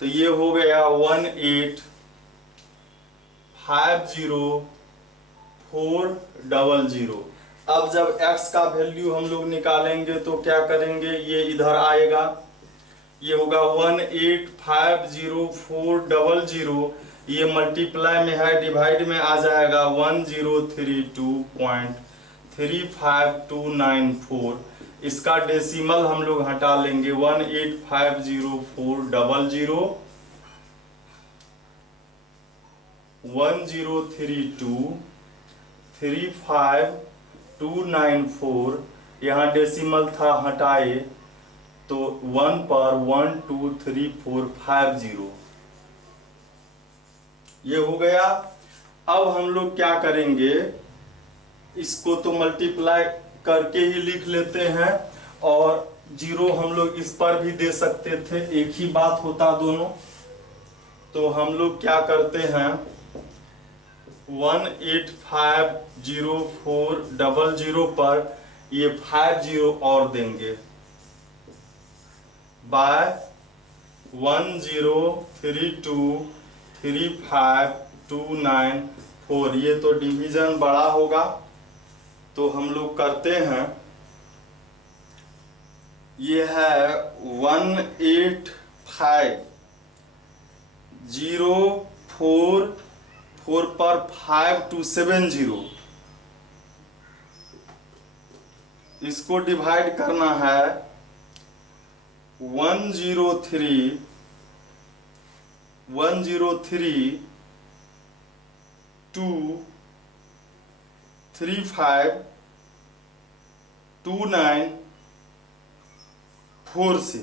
तो ये हो गया 1850400। अब जब x का वैल्यू हम लोग निकालेंगे तो क्या करेंगे, ये इधर आएगा, ये होगा 1850400। ये मल्टीप्लाई में है, डिवाइड में आ जाएगा 1032.35294। इसका डेसिमल हम लोग हटा लेंगे 1850400 1032.35294। यहाँ डेसिमल था, हटाए तो 1 पर 123450 ये हो गया। अब हम लोग क्या करेंगे, इसको तो मल्टीप्लाई करके ही लिख लेते हैं, और जीरो हम लोग इस पर भी दे सकते थे, एक ही बात होता दोनों। तो हम लोग क्या करते हैं, 1850400 पर ये 50 और देंगे बाय 103235294। ये तो डिवीजन बड़ा होगा, तो हम लोग करते हैं, ये है 18504 पर 5270। इसको डिवाइड करना है 103.23529.4 से।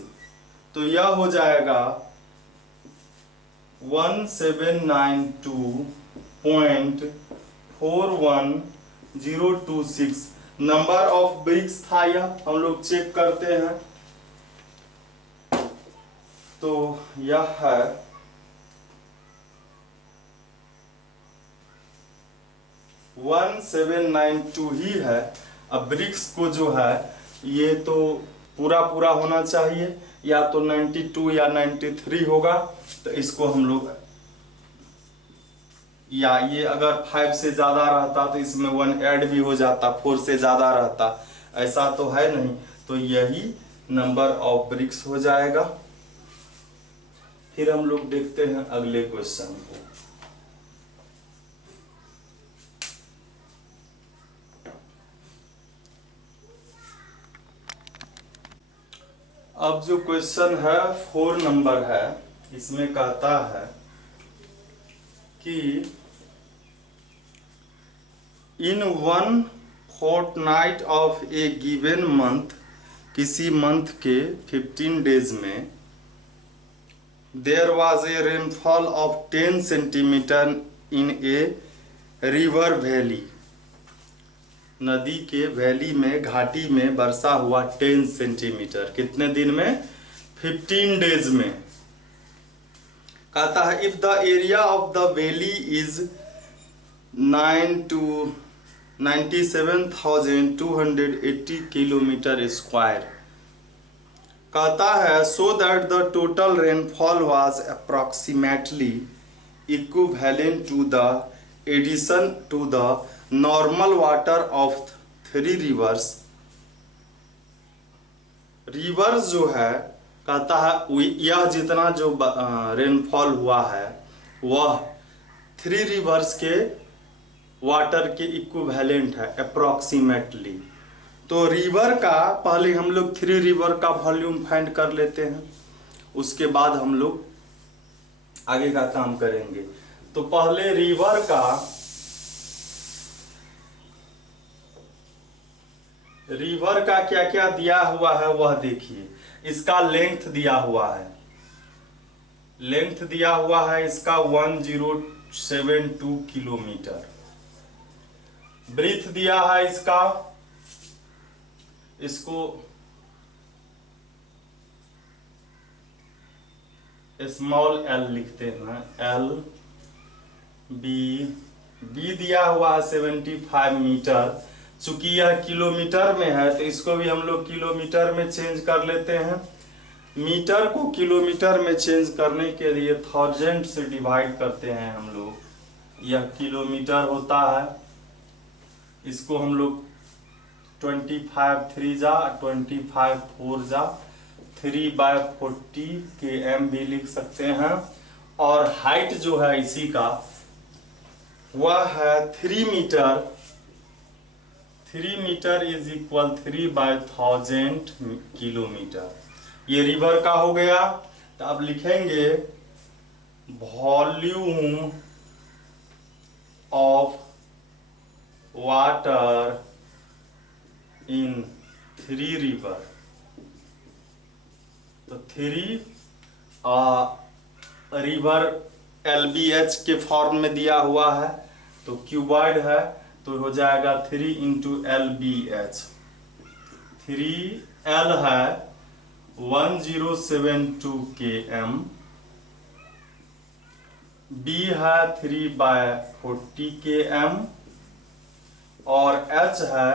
तो यह हो जाएगा 179.41026। नंबर ऑफ ब्रिक्स था यह, हम लोग चेक करते हैं। तो यह है 1792 ही है। अब ब्रिक्स को जो है, ये तो पूरा पूरा होना चाहिए, या तो 92 या 93 होगा। तो इसको हम लोग, या ये अगर 5 से ज़्यादा रहता तो इसमें 1 ऐड भी हो जाता, 4 से ज़्यादा रहता, ऐसा तो है नहीं। तो यही नंबर ऑफ ब्रिक्स हो जाएगा। फिर हम लोग देखते हैं अगले क्वेश्चन को। अब जो क्वेश्चन है 4 नंबर है, इसमें कहता है कि in 1 fortnight of a given month, किसी मंथ के 15 डेज में there was a rainfall of 10 centimetre in a river valley. नदी के वैली में, घाटी में वर्षा हुआ 10 सेंटीमीटर। कितने दिन में? 15 डेज में। कहता है if the area of the valley is 97,280 kilometre square. कहता है so that the total rainfall was approximately equivalent to the addition to the normal water of 3 rivers. Rivers जो है, कहता है यह जितना जो रेनफॉल हुआ है वह 3 रिवर्स के वाटर के इक्विवेलेंट है, अप्रॉक्सीमेटली। तो रिवर का पहले हम लोग 3 रिवर का वॉल्यूम फाइंड कर लेते हैं, उसके बाद हम लोग आगे का काम करेंगे। तो पहले रिवर का क्या क्या दिया हुआ है वह देखिए। इसका लेंथ दिया हुआ है, इसका 1072 किलोमीटर। ब्रीथ दिया है इसका, इसको स्मॉल एल लिखते हैं, एल बी, बी दिया हुआ है 75 मीटर। चूंकि यह किलोमीटर में है तो इसको भी हम लोग किलोमीटर में चेंज कर लेते हैं। मीटर को किलोमीटर में चेंज करने के लिए 1000 से डिवाइड करते हैं हम लोग। यह किलोमीटर होता है, इसको हम लोग 25 3 जा 25 4 जा 3/40 km भी लिख सकते हैं। और हाइट जो है इसी का वह है 3 metre. 3 metre is equal 3/1000 kilometre. ये रिवर का हो गया। तो अब लिखेंगे volume of water in 3 river. तो 3 रिवर LBH के फॉर्म में दिया हुआ है, तो क्यूबॉइड है तो हो जाएगा 3 × LBH। 3L है 1072 km, B है 3/40 km और H है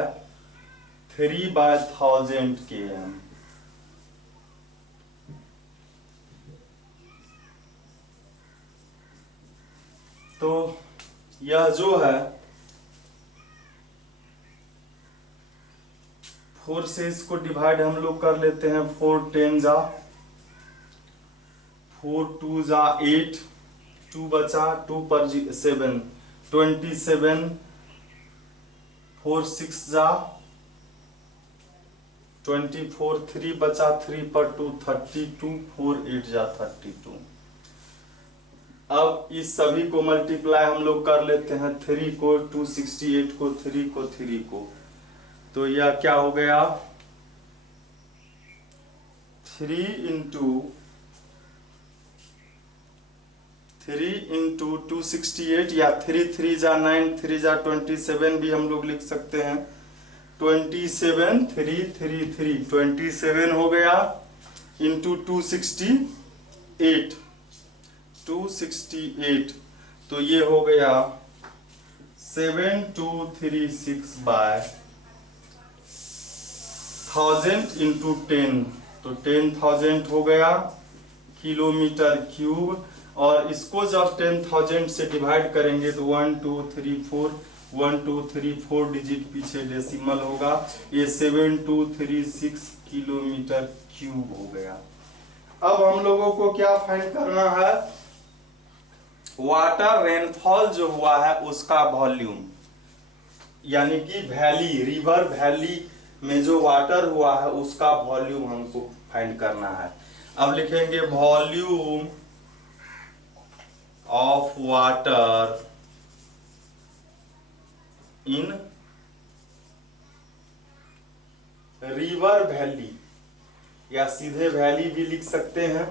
3/1000 km। तो यह जो है 4 से इसको डिवाइड हम लोग कर लेते हैं। 4 10 जा 4 2 जा 8, 2 बचा 2 पर 7 27, 4 6 जा 24, 3 बचा 3 पर 2 32, 4 8 जा 32। अब इस सभी को मल्टीप्लाई हम लोग कर लेते हैं। 3 को 268 को 3 को 3 को, तो यह क्या हो गया 3 × 268 या 3 3 जा 9 3 जा 27 भी हम लोग लिख सकते हैं। 27 3 3 3 27 हो गया इंटू 268 268, तो ये हो गया 7236/1000 इंटू 10, तो 10,000 हो गया किलोमीटर क्यूब। और इसको जब 10,000 से डिवाइड करेंगे तो 1 2 3 4 1 2 3 4 डिजिट पीछे डेसिमल होगा। ये 7236 किलोमीटर क्यूब हो गया। अब हम लोगों को क्या फाइंड करना है, वाटर रेनफॉल जो हुआ है उसका वॉल्यूम, यानी कि वैली, रिवर वैली में जो वाटर हुआ है उसका वॉल्यूम हमको फाइंड करना है। अब लिखेंगे volume of water in river valley, या सीधे वैली भी लिख सकते हैं।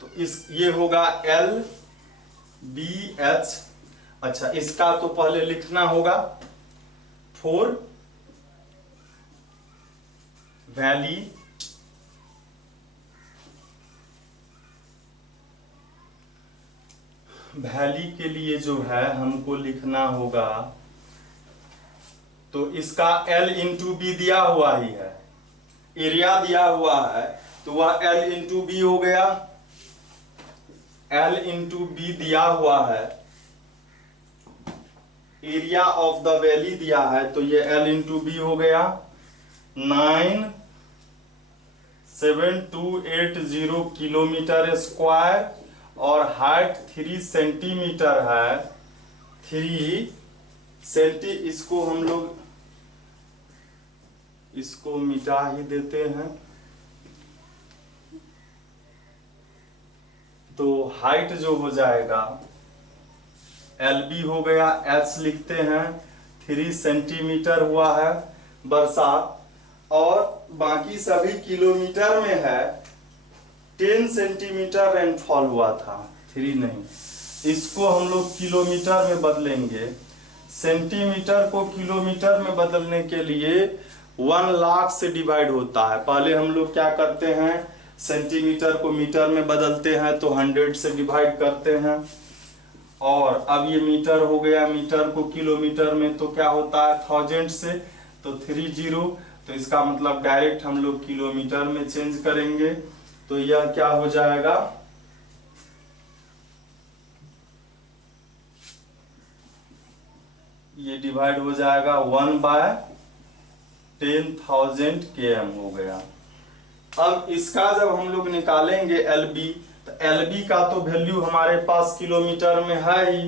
तो ये होगा LBH। अच्छा, इसका तो पहले लिखना होगा 4 वैली के लिए जो है हमको लिखना होगा, तो इसका L × B दिया हुआ ही है, एरिया दिया हुआ है तो वह L × B हो गया। L × B दिया हुआ है, एरिया ऑफ द वैली दिया है तो ये L × B हो गया 97280 किलोमीटर स्क्वायर, और हाइट 3 सेंटीमीटर है। 3 सेंटी, इसको हम लोग इसको मिटा ही देते हैं। तो हाइट जो हो जाएगा LB हो गया, H लिखते हैं 3 सेंटीमीटर हुआ है बरसात, और बाकी सभी किलोमीटर में है। 10 सेंटीमीटर रेनफॉल हुआ था, 3 नहीं। इसको हम लोग किलोमीटर में बदलेंगे। सेंटीमीटर को किलोमीटर में बदलने के लिए 1 लाख से डिवाइड होता है। पहले हम लोग क्या करते हैं, सेंटीमीटर को मीटर में बदलते हैं तो 100 से डिवाइड करते हैं, और अब ये मीटर हो गया, मीटर को किलोमीटर में तो क्या होता है 1000 से, तो 30, तो इसका मतलब डायरेक्ट हम लोग किलोमीटर में चेंज करेंगे, तो यह क्या हो जाएगा, ये डिवाइड हो जाएगा 1/10,000 km हो गया। अब इसका जब हम लोग निकालेंगे LB, तो LB का तो वैल्यू हमारे पास किलोमीटर में है ही,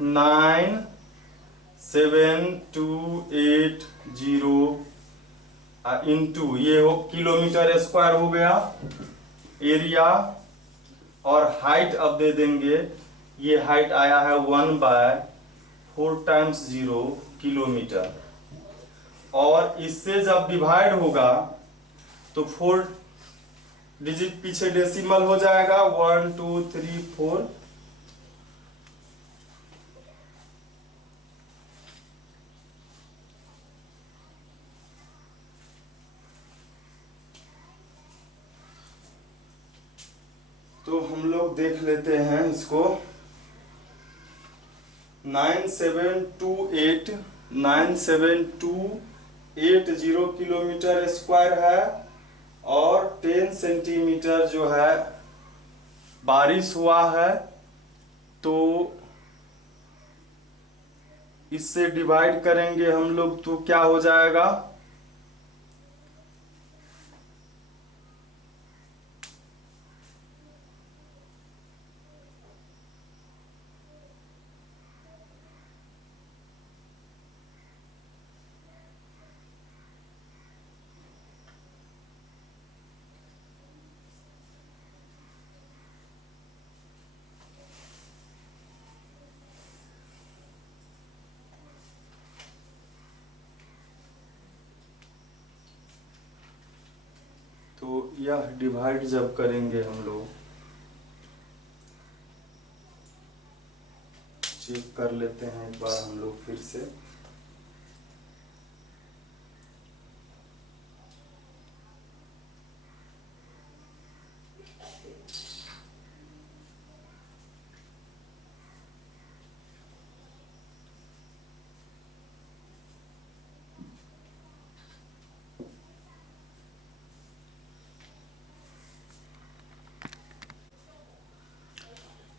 97280 इंटू ये हो किलोमीटर स्क्वायर हो गया एरिया, और हाइट अब दे देंगे, ये हाइट आया है 1/4 टाइम्स 0 किलोमीटर, और इससे जब डिवाइड होगा तो 4 डिजिट पीछे डेसिमल हो जाएगा, 1 2 3 4, तो हम लोग देख लेते हैं इसको, 9728 किलोमीटर स्क्वायर है, और 10 सेंटीमीटर जो है बारिश हुआ है, तो इससे डिवाइड करेंगे हम लोग तो क्या हो जाएगा, तो यह डिवाइड जब करेंगे हम लोग, चेक कर लेते हैं एक बार हम लोग फिर से,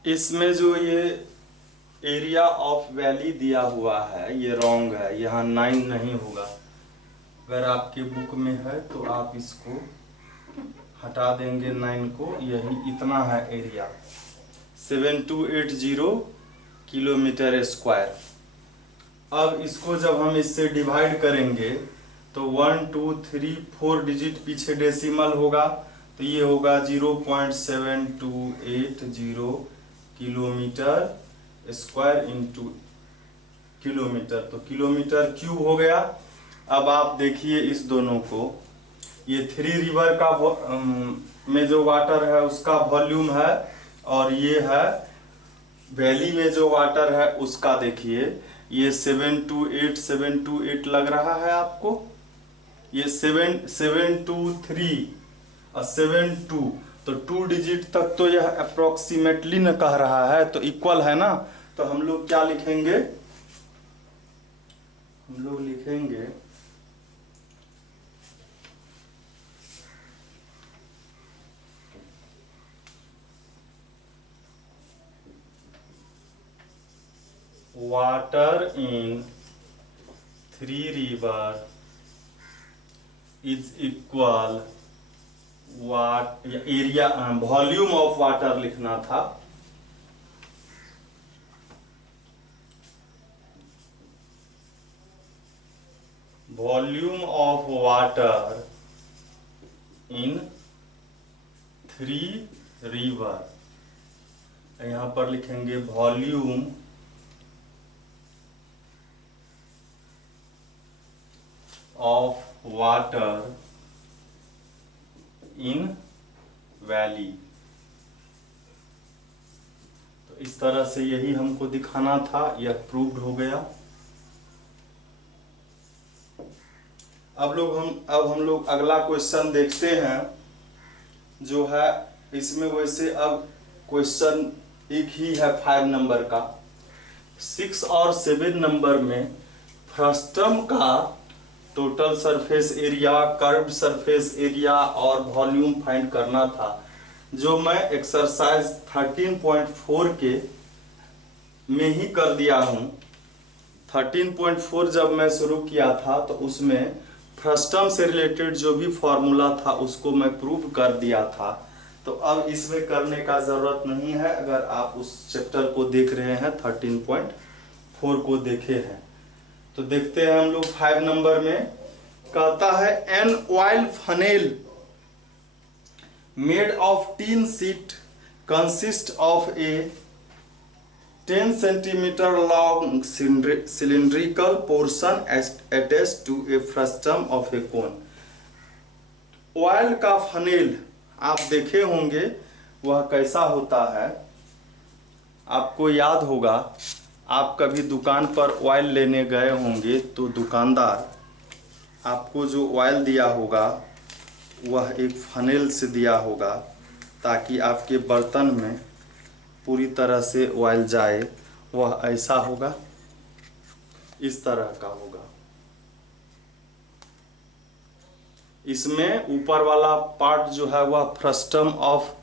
इसमें जो ये एरिया ऑफ वैली दिया हुआ है ये रॉन्ग है, यहाँ 9 नहीं होगा। अगर आपके बुक में है तो आप इसको हटा देंगे 9 को, यही इतना है एरिया, 7280 किलोमीटर स्क्वायर। अब इसको जब हम इससे डिवाइड करेंगे तो 1 2 3 4 डिजिट पीछे डेसिमल होगा, तो ये होगा 0.7280 किलोमीटर स्क्वायर इंटू किलोमीटर, तो किलोमीटर क्यूब हो गया। अब आप देखिए इस दोनों को, ये 3 रिवर का में जो वाटर है उसका वॉल्यूम है, और ये है वैली में जो वाटर है उसका, देखिए ये 728 लग रहा है आपको, ये 723 और 72, तो 2 डिजिट तक तो यह अप्रोक्सीमेटली न कह रहा है, तो इक्वल है ना, तो हम लोग क्या लिखेंगे, हम लोग लिखेंगे water in 3 river is equal what area volume of water लिखना था, volume of water in 3 river, यहां पर लिखेंगे volume of water in valley. तो इस तरह से यही हमको दिखाना था, यह प्रूव्ड हो गया। अब हम लोग अगला क्वेश्चन देखते हैं जो है इसमें। वैसे अब क्वेश्चन एक ही है 5 नंबर का। 6 और 7 नंबर में फ्रस्टम का total surface area, curved surface area और वॉल्यूम फाइंड करना था, जो मैं एक्सरसाइज 13.4 के में ही कर दिया हूँ। 13.4 जब मैं शुरू किया था तो उसमें फ्रस्टम से रिलेटेड जो भी फॉर्मूला था उसको मैं प्रूव कर दिया था। तो अब इसमें करने का ज़रूरत नहीं है, अगर आप उस चैप्टर को देख रहे हैं 13.4 को देखे हैं। तो देखते हैं हम लोग 5 नंबर में। कहता है an oil funnel made of tin sheet consist of A 10 centimeter long cylindrical portion attached to a frustum of a cone। Oil का फनेल आप देखे होंगे वह कैसा होता है। आपको याद होगा, आप कभी दुकान पर ऑयल लेने गए होंगे तो दुकानदार आपको जो ऑयल दिया होगा वह एक फनेल से दिया होगा, ताकि आपके बर्तन में पूरी तरह से ऑयल जाए। वह ऐसा होगा, इस तरह का होगा। इसमें ऊपर वाला पार्ट जो है वह फ्रस्टम ऑफ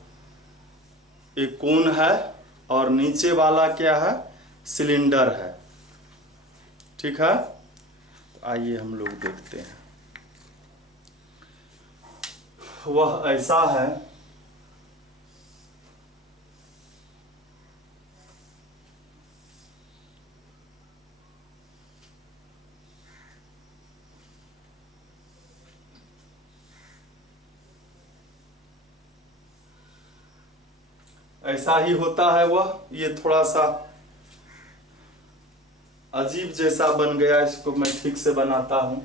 ए कोन है और नीचे वाला क्या है, सिलेंडर है। ठीक है, तो आइए हम लोग देखते हैं। वह ऐसा है, ऐसा ही होता है वह। ये थोड़ा सा अजीब जैसा बन गया, इसको मैं ठीक से बनाता हूं।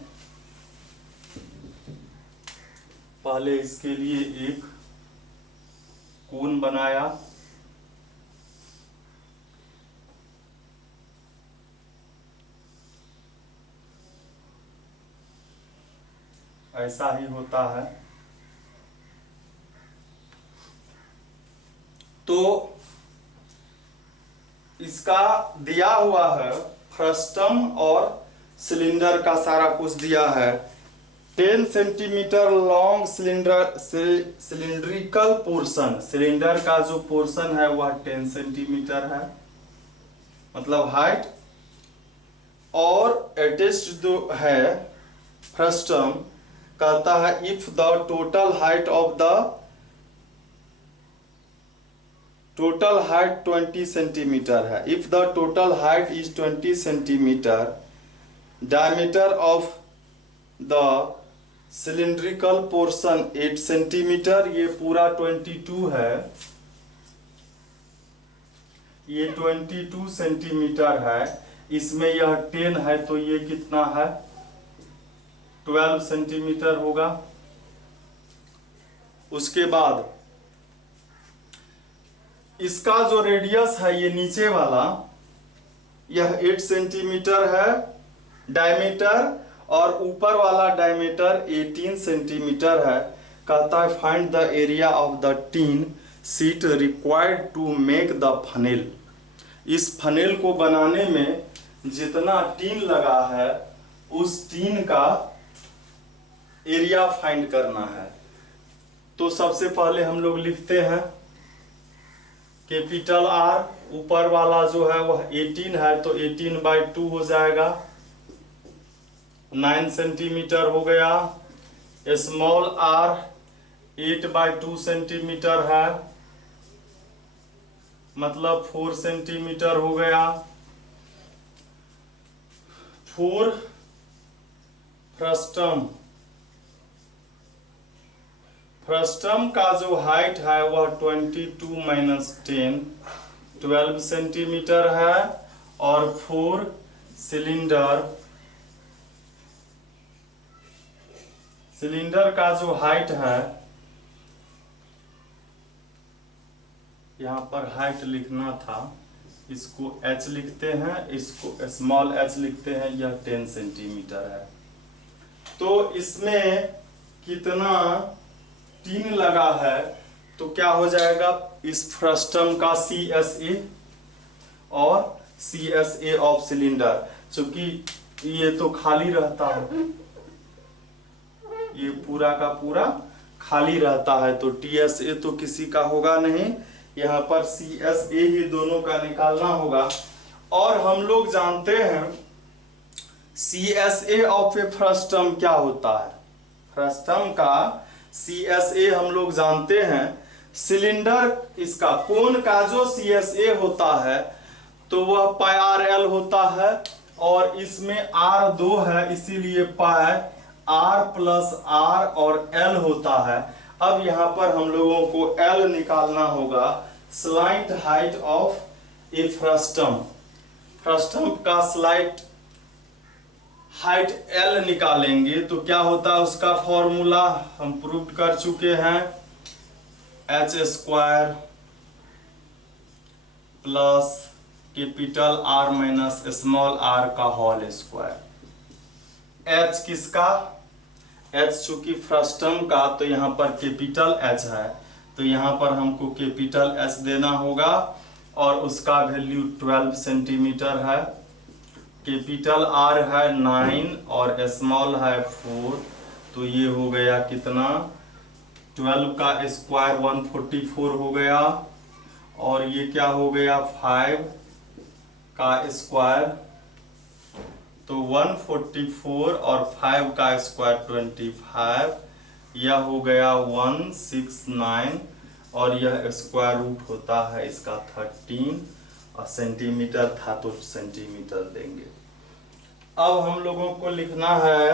पहले इसके लिए एक कोन बनाया, ऐसा ही होता है। तो इसका दिया हुआ है फ्रस्टम और सिलेंडर का सारा कुछ दिया है। 10 centimetre long cylindrical portion, cylinder का जो पोर्शन है वह 10 सेंटीमीटर है, मतलब हाइट। और अटैच्ड जो है फ्रस्टम, कहता है if the total height 20 centimetre है। If the total height is 20 centimetre, diameter of the cylindrical portion 8 centimetre, ये पूरा 22 है, ये 22 सेंटीमीटर है। इसमें यह 10 है तो ये कितना है, 12 सेंटीमीटर होगा। उसके बाद इसका जो रेडियस है, ये नीचे वाला, यह 8 सेंटीमीटर है डायमीटर, और ऊपर वाला डायमीटर 18 सेंटीमीटर है। कहता है find the area of the tin sheet required to make the funnel. इस फनेल को बनाने में जितना टीन लगा है उस टीन का एरिया फाइंड करना है। तो सबसे पहले हम लोग लिखते हैं कैपिटल आर, ऊपर वाला जो है वह 18 है तो 18/2 हो जाएगा, 9 सेंटीमीटर हो गया। स्मॉल आर 8/2 सेंटीमीटर है, मतलब 4 सेंटीमीटर हो गया। 4 फ्रस्टम, फ्रस्टम का जो हाइट है वह 22 - 10 12 सेंटीमीटर है। और 4 सिलेंडर, सिलेंडर का जो हाइट है, यहाँ पर हाइट लिखना था, इसको h लिखते हैं, इसको स्मॉल h लिखते हैं, यह 10 सेंटीमीटर है। तो इसमें कितना टीन लगा है, तो क्या हो जाएगा इस फ्रस्टम का CSA और CSA ऑफ सिलेंडर, चूंकि ये तो खाली रहता है, ये पूरा का पूरा खाली रहता है, तो TSA तो किसी का होगा नहीं, यहाँ पर CSA ही दोनों का निकालना होगा। और हम लोग जानते हैं CSA ऑफ ए फ्रस्टम क्या होता है। फ्रस्टम का CSA हम लोग जानते हैं, सिलेंडर इसका कोन का जो CSA होता है तो वह πRL होता है, और इसमें R 2 है, इसीलिए पाई R प्लस R और L होता है। अब यहाँ पर हम लोगों को L निकालना होगा, slight height of A frustum. Frustum का स्लाइट हाइट L निकालेंगे तो क्या होता है, उसका फॉर्मूला हम प्रूव कर चुके हैं, h² plus capital R minus small r का होल स्क्वायर। h किसका, h चूंकि फ्रस्टम का, तो यहाँ पर कैपिटल H है, तो यहाँ पर हमको कैपिटल H देना होगा, और उसका वैल्यू 12 सेंटीमीटर है। कैपिटल R है 9 और स्मॉल है 4, तो ये हो गया कितना 12 का स्क्वायर 144 हो गया, और ये क्या हो गया 5 का स्क्वायर, तो 144 और 5 का स्क्वायर 25, यह हो गया 169, और यह स्क्वायर रूट होता है इसका 13, और सेंटीमीटर था तो सेंटीमीटर देंगे। अब हम लोगों को लिखना है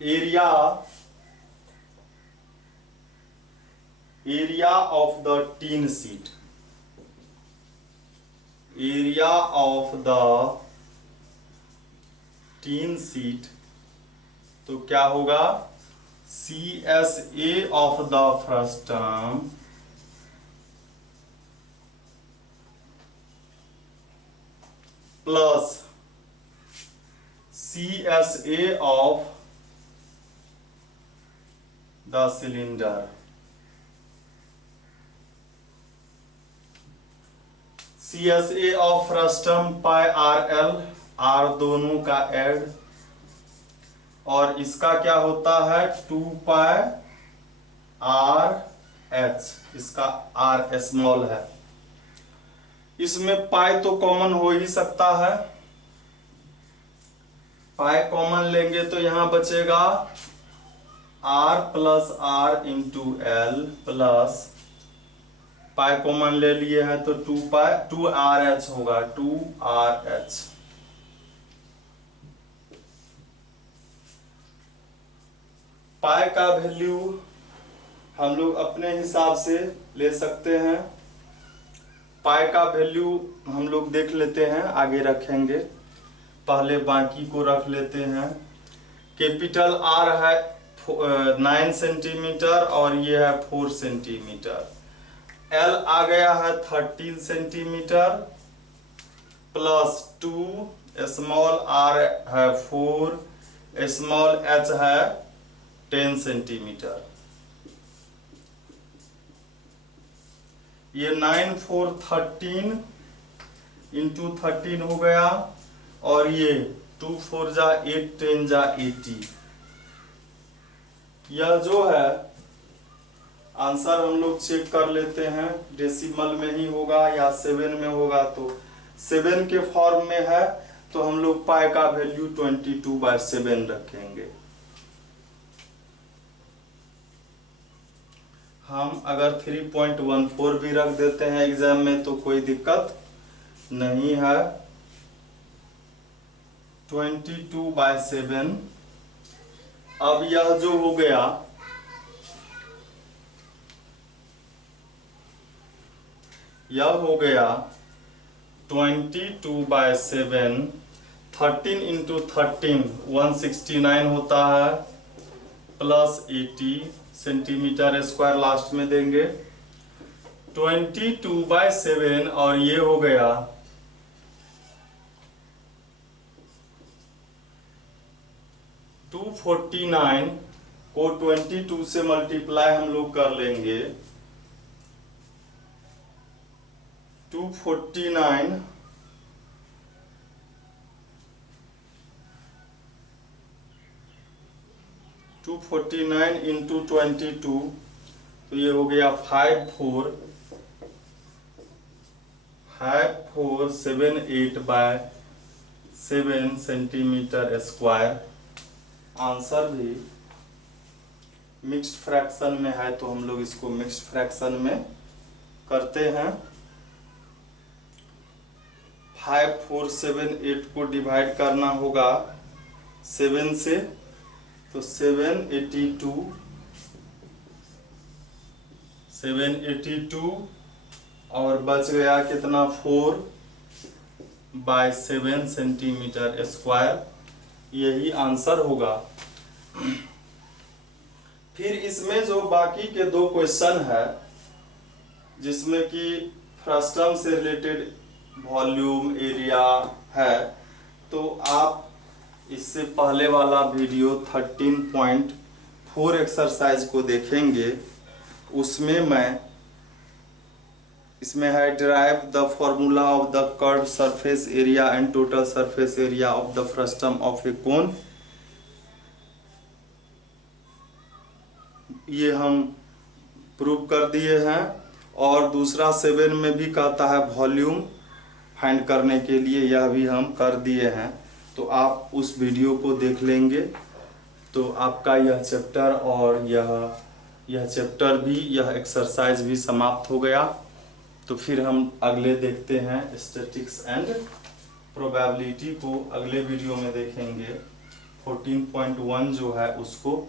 area of the tin sheet. Area of the tin sheet, तो क्या होगा CSA of the frustum plus CSA of the cylinder। CSA of frustum pi RL, R दोनों का ऐड, और इसका क्या होता है 2 पाई RH, इसका R स्मॉल है, इसमें पाई तो कॉमन हो ही सकता है, पाई कॉमन लेंगे तो यहां बचेगा R plus R into L plus pi common ले लिए हैं तो 2RH होगा, 2RH। पाई का वैल्यू हम लोग अपने हिसाब से ले सकते हैं, पाई का वैल्यू हम लोग देख लेते हैं, आगे रखेंगे, पहले बाकी को रख लेते हैं। कैपिटल R है 9 सेंटीमीटर और ये है 4 सेंटीमीटर, L आ गया है 13 सेंटीमीटर प्लस 2, स्मॉल r है 4, स्मॉल h है 10 सेंटीमीटर। ये 9 4 13 इंटू 13 हो गया, और ये 2 4 जा 8 10 जा 80। यह जो है आंसर हम लोग चेक कर लेते हैं, डेसिमल में ही होगा या 7 में होगा, तो 7 के फॉर्म में है तो हम लोग पाई का वैल्यू 22/7 रखेंगे। हम अगर 3.14 भी रख देते हैं एग्जाम में तो कोई दिक्कत नहीं है। 22/7। अब यह जो हो गया यह हो गया 22/7, 13 इंटू 13 169 होता है, प्लस 80 सेंटीमीटर स्क्वायर लास्ट में देंगे। 22/7 और ये हो गया 2 249 को 22 से मल्टीप्लाई हम लोग कर लेंगे। 249 इंटू 22, तो ये हो गया 5478 बाय 7 सेंटीमीटर स्क्वायर। आंसर भी मिक्स्ड फ्रैक्शन में है, तो हम लोग इसको मिक्स्ड फ्रैक्शन में करते हैं। 5478 को डिवाइड करना होगा 7 से, तो 782 और बच गया कितना 4 बाय 7 सेंटीमीटर स्क्वायर, यही आंसर होगा। फिर इसमें जो बाकी के दो क्वेश्चन है, जिसमें कि फ्रस्टम से रिलेटेड वॉल्यूम एरिया है, तो आप इससे पहले वाला वीडियो 13.4 एक्सरसाइज को देखेंगे। उसमें इसमें है derive the formula of the curve surface area and total surface area of the frustum of a cone. ये हम प्रूव कर दिए हैं। और दूसरा 7 में भी कहता है वॉल्यूम फाइंड करने के लिए, यह भी हम कर दिए हैं। तो आप उस वीडियो को देख लेंगे तो आपका यह चैप्टर और यह चैप्टर भी, यह एक्सरसाइज भी समाप्त हो गया। तो फिर हम अगले देखते हैं स्टैटिक्स एंड प्रोबेबिलिटी को अगले वीडियो में देखेंगे। 14.1 जो है उसको